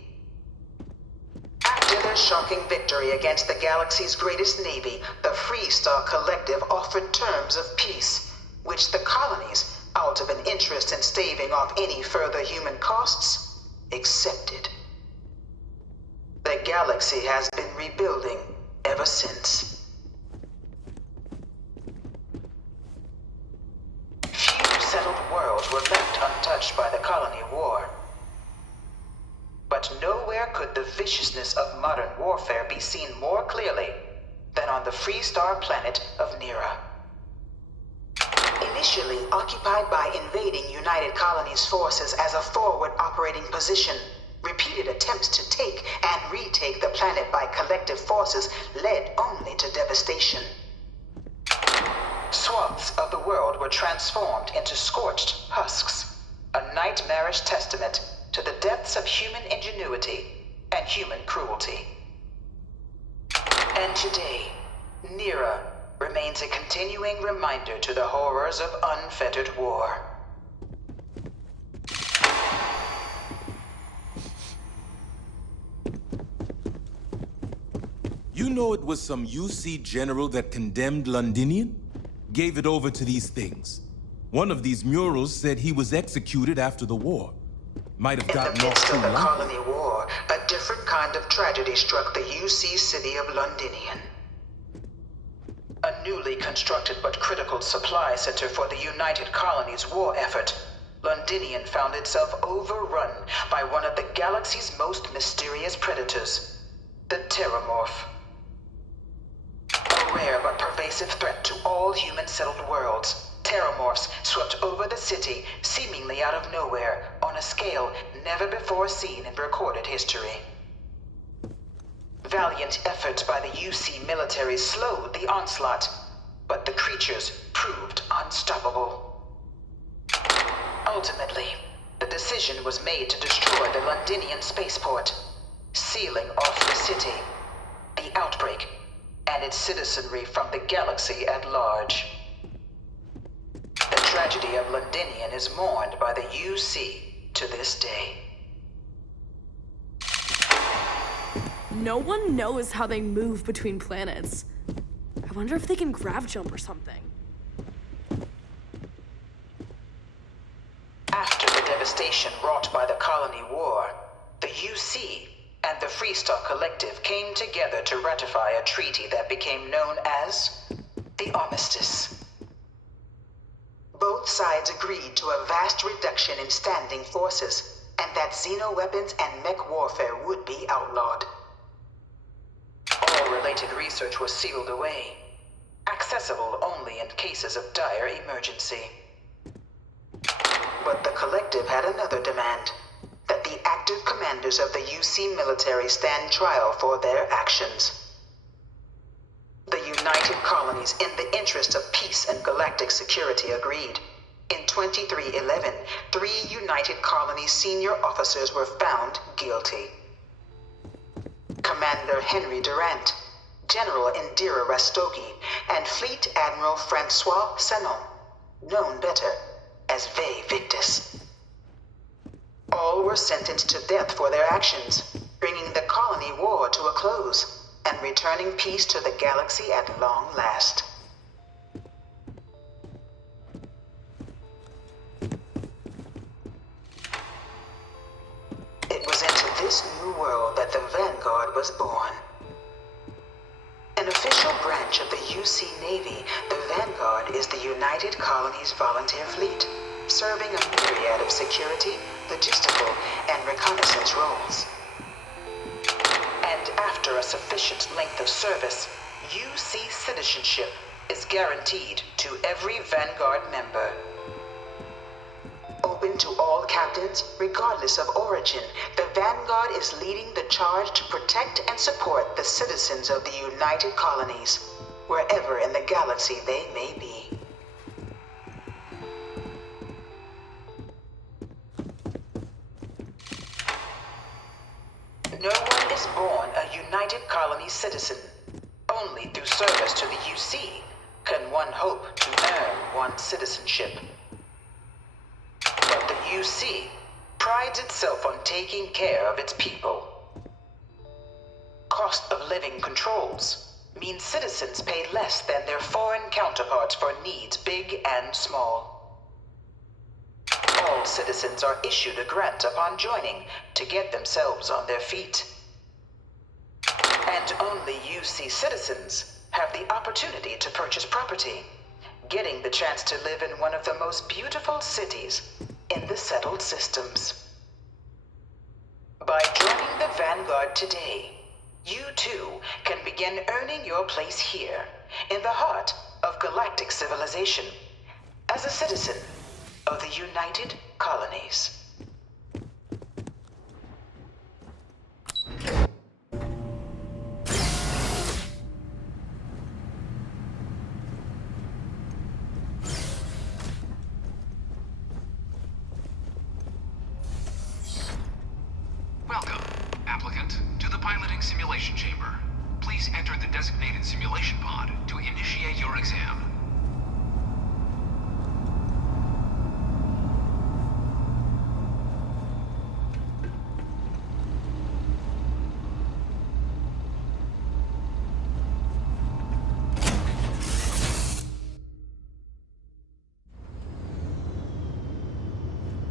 their shocking victory against the galaxy's greatest navy, the Freestar Collective offered terms of peace, which the colonies, out of an interest in staving off any further human costs, accepted. The galaxy has been rebuilding ever since. Few settled worlds were left untouched by the colony war. But nowhere could the viciousness of modern warfare be seen more clearly than on the Freestar planet of Nera. Initially occupied by invading United Colonies forces as a forward operating position, repeated attempts to take and retake the planet by collective forces led only to devastation. Swaths of the world were transformed into scorched husks, a nightmarish testament to the depths of human ingenuity and human cruelty. And today, Nera remains a continuing reminder to the horrors of unfettered war. You know it was some UC general that condemned Londinian? Gave it over to these things. One of these murals said he was executed after the war. Might have gotten In the off midst too of the light. colony war, a different kind of tragedy struck the UC city of Londinian. A newly constructed but critical supply center for the United Colonies' war effort, Londinian found itself overrun by one of the galaxy's most mysterious predators, the Terramorph. A rare but pervasive threat to all human-settled worlds, Terramorphs swept over the city, seemingly out of nowhere, on a scale never before seen in recorded history. Valiant efforts by the UC military slowed the onslaught, but the creatures proved unstoppable. Ultimately, the decision was made to destroy the Londinian spaceport, sealing off the city, the outbreak, and its citizenry from the galaxy at large. The tragedy of Londinian is mourned by the UC to this day. No one knows how they move between planets. I wonder if they can grav jump or something. After the devastation wrought by the colony war, the UC and the Freestar Collective came together to ratify a treaty that became known as the Armistice. Both sides agreed to a vast reduction in standing forces, and that xenoweapons and mech warfare would be outlawed. All related research was sealed away, accessible only in cases of dire emergency. But the Collective had another demand, that the active commanders of the UC military stand trial for their actions. The United Colonies, in the interest of peace and galactic security, agreed. In 2311, 3 United Colonies senior officers were found guilty. Commander Henry Durant, General Indira Rastogi, and Fleet Admiral Francois Sanon, known better as Ve Victus. All were sentenced to death for their actions, bringing the colony war to a close and returning peace to the galaxy at long last. It was into this new world that the Vanguard was born. An official branch of the UC Navy, the Vanguard is the United Colonies Volunteer Fleet, serving a myriad of security, logistical, and reconnaissance roles. And after a sufficient length of service, UC citizenship is guaranteed to every Vanguard member. Open to all captains, regardless of origin, the Vanguard is leading the charge to protect and support the citizens of the United Colonies, wherever in the galaxy they may be. No one is born a United Colonies citizen. Only through service to the UC can one hope to earn one's citizenship. But the UC prides itself on taking care of its people. cost of living controls mean citizens pay less than their foreign counterparts for needs big and small. All citizens are issued a grant upon joining to get themselves on their feet. And only UC citizens have the opportunity to purchase property, getting the chance to live in one of the most beautiful cities in the settled systems. By joining the Vanguard today, you too can begin earning your place here, in the heart of galactic civilization, as a citizen of the United Colonies. Welcome, applicant, to the piloting simulation chamber. Please enter the designated simulation pod to initiate your exam.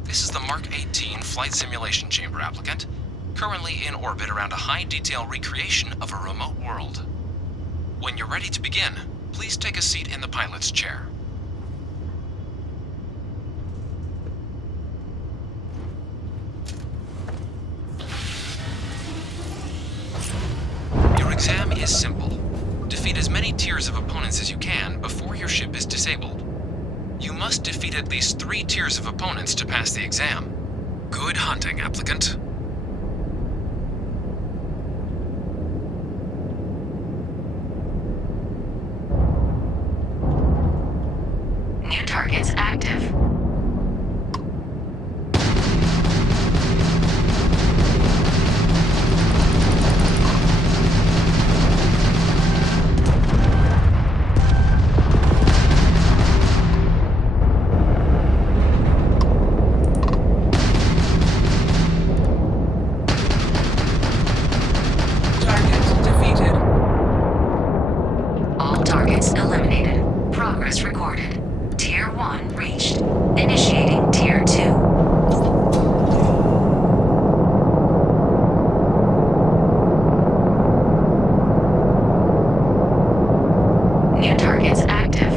This is the Mark 18 Flight Simulation Chamber, applicant. Currently in orbit around a high-detail recreation of a remote world. When you're ready to begin, please take a seat in the pilot's chair. Your exam is simple. Defeat as many tiers of opponents as you can before your ship is disabled. You must defeat at least 3 tiers of opponents to pass the exam. Good hunting, applicant. New targets active. All targets eliminated. Progress recorded. Tier 1 reached. Initiating Tier 2. New targets active.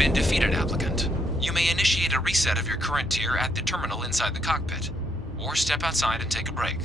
been defeated, applicant. You may initiate a reset of your current tier at the terminal inside the cockpit, or step outside and take a break.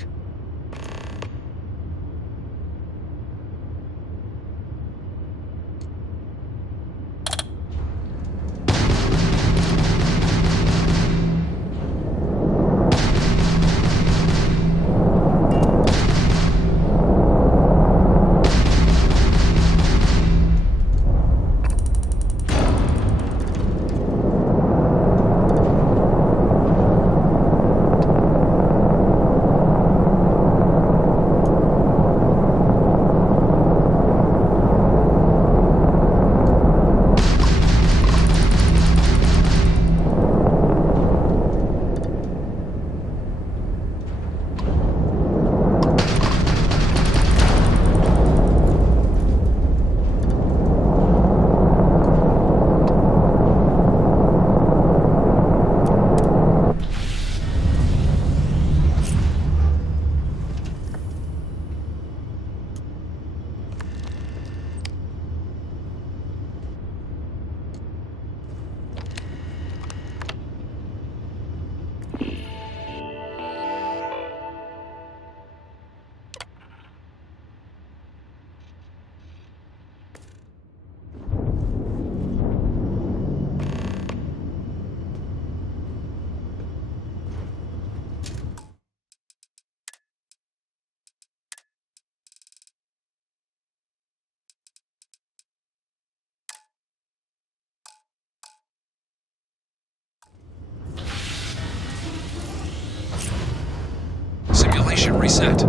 Simulation reset.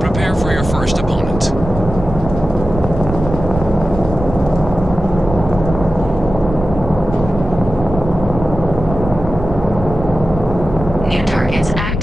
Prepare for your first opponent. New targets active.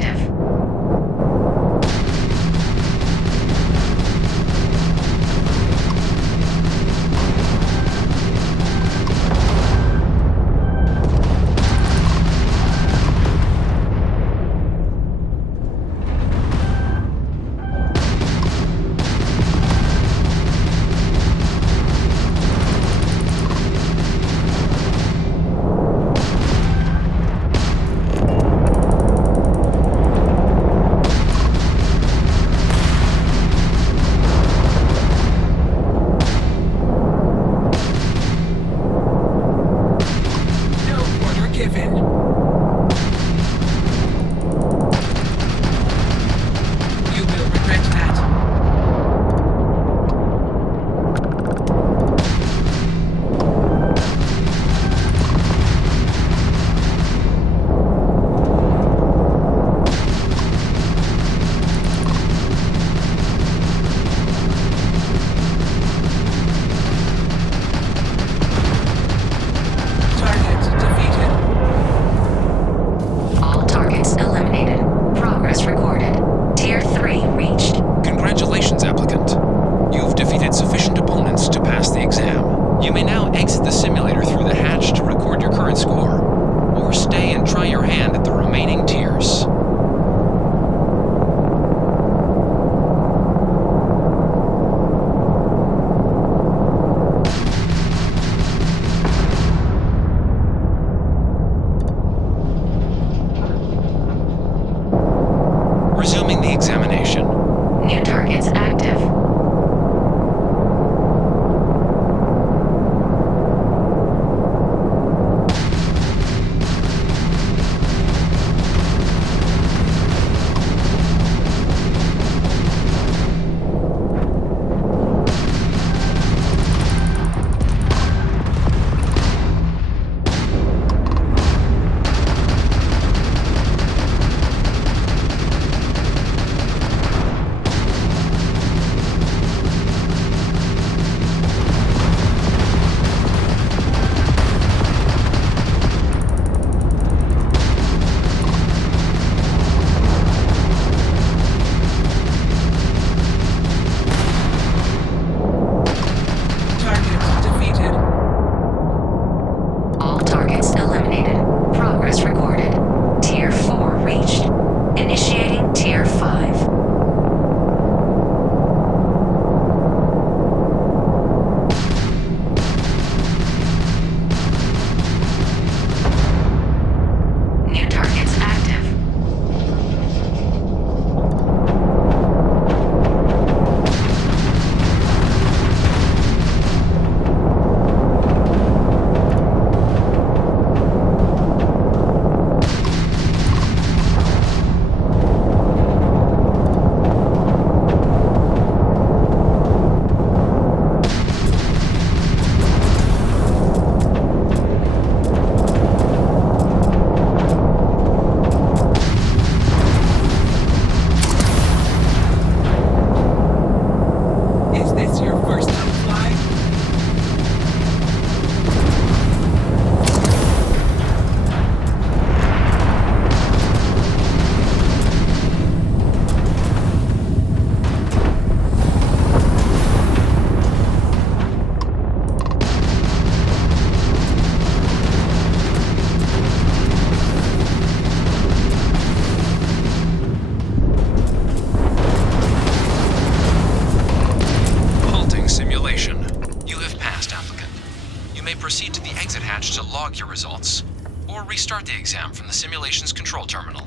you may proceed to the exit hatch to log your results, or restart the exam from the simulation's control terminal.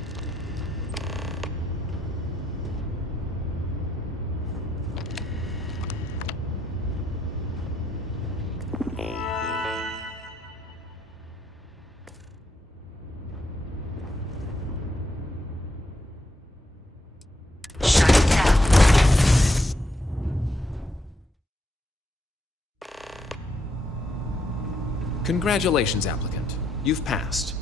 Congratulations, applicant. You've passed.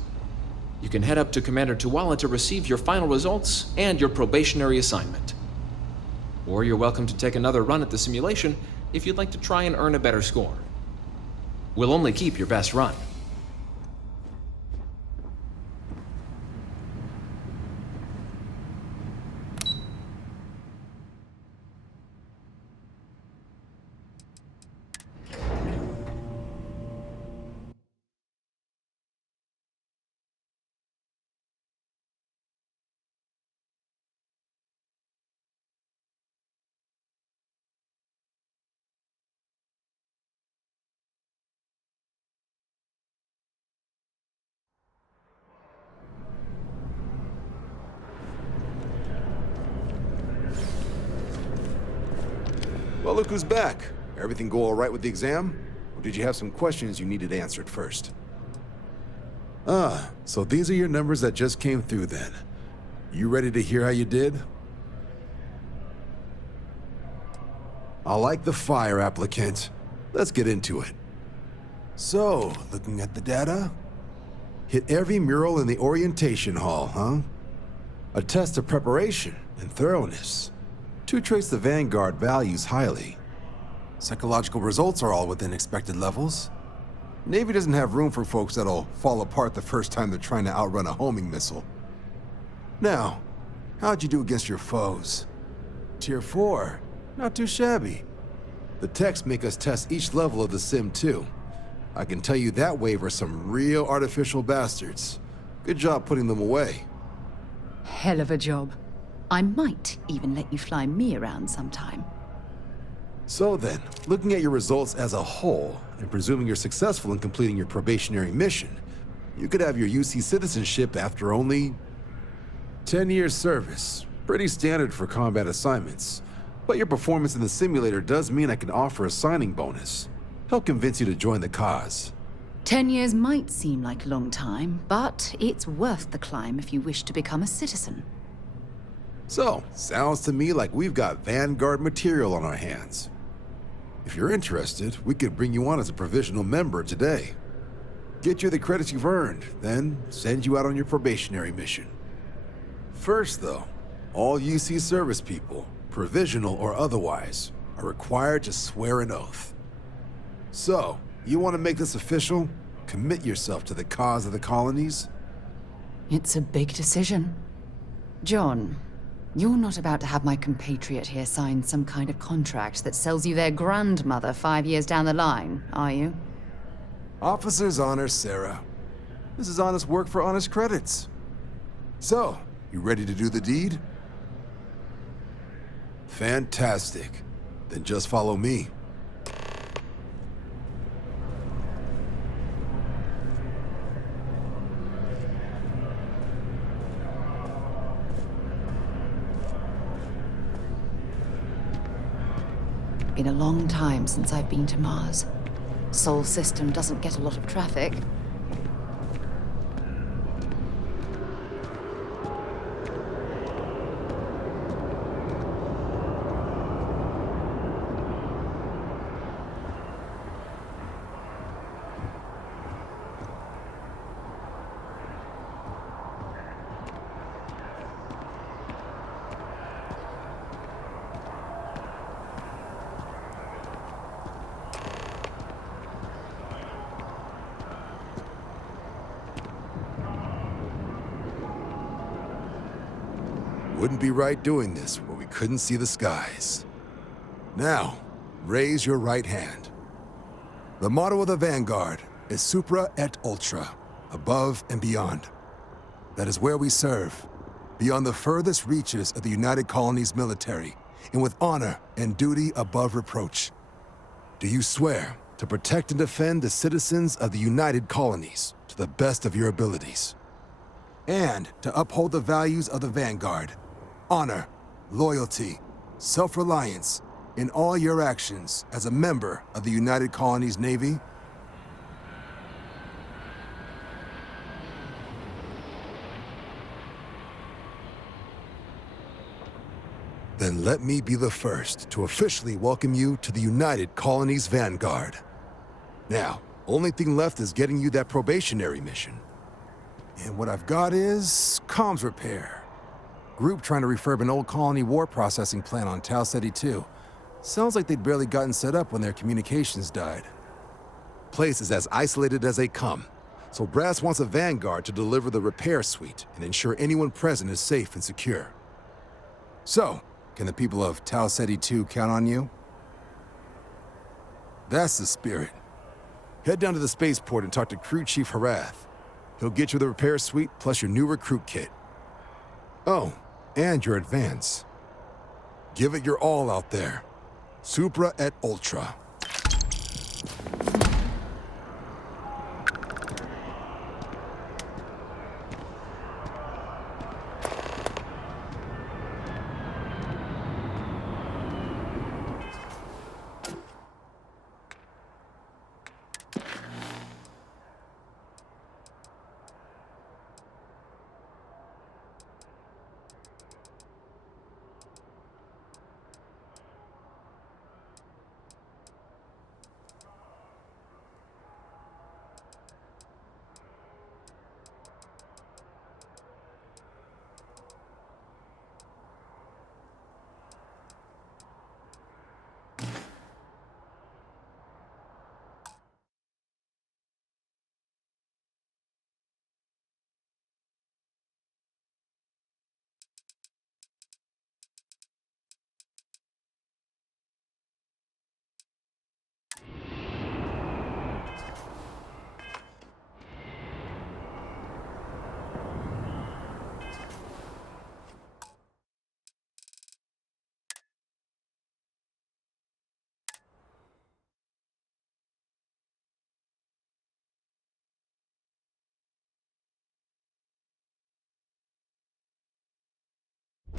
You can head up to Commander Tuwala to receive your final results and your probationary assignment. Or you're welcome to take another run at the simulation if you'd like to try and earn a better score. We'll only keep your best run. Well, look who's back. Everything go all right with the exam? Or did you have some questions you needed answered first? Ah, so these are your numbers that just came through then. You ready to hear how you did? I like the fire, applicant. Let's get into it. So, looking at the data, hit every mural in the orientation hall, huh? A test of preparation and thoroughness. To trace the Vanguard values highly. Psychological results are all within expected levels. Navy doesn't have room for folks that'll fall apart the first time they're trying to outrun a homing missile. Now, how'd you do against your foes? Tier 4, not too shabby. The techs make us test each level of the sim too. I can tell you that wave are some real artificial bastards. Good job putting them away. Hell of a job. I might even let you fly me around sometime. So then, looking at your results as a whole, and presuming you're successful in completing your probationary mission, you could have your UC citizenship after only 10 years service. Pretty standard for combat assignments. But your performance in the simulator does mean I can offer a signing bonus. Help convince you to join the cause. 10 years might seem like a long time, but it's worth the climb if you wish to become a citizen. So, sounds to me like we've got Vanguard material on our hands. If you're interested, we could bring you on as a provisional member today. Get you the credits you've earned, then send you out on your probationary mission. First though, all UC service people, provisional or otherwise, are required to swear an oath. So, you want to make this official? Commit yourself to the cause of the colonies? It's a big decision. John, you're not about to have my compatriot here sign some kind of contract that sells you their grandmother 5 years down the line, are you? Officer's honor, Sarah. This is honest work for honest credits. So, you ready to do the deed? Fantastic. Then just follow me. Been a long time since I've been to Mars. Sol system doesn't get a lot of traffic. Wouldn't be right doing this where we couldn't see the skies. Now, raise your right hand. The motto of the Vanguard is Supra et Ultra, above and beyond. That is where we serve, beyond the furthest reaches of the United Colonies military, and with honor and duty above reproach. Do you swear to protect and defend the citizens of the United Colonies to the best of your abilities. And to uphold the values of the Vanguard. Honor, loyalty, self-reliance in all your actions as a member of the United Colonies Navy. Then let me be the first to officially welcome you to the United Colonies Vanguard. Now, only thing left is getting you that probationary mission. And what I've got is comms repair. Group trying to refurb an old colony war processing plant on Tau Ceti 2. Sounds like they'd barely gotten set up when their communications died. Place is as isolated as they come, so Brass wants a Vanguard to deliver the repair suite and ensure anyone present is safe and secure. So, can the people of Tau Ceti 2 count on you? That's the spirit. Head down to the spaceport and talk to Crew Chief Harath. He'll get you the repair suite plus your new recruit kit. Oh, and your advance. Give it your all out there. Supra et Ultra.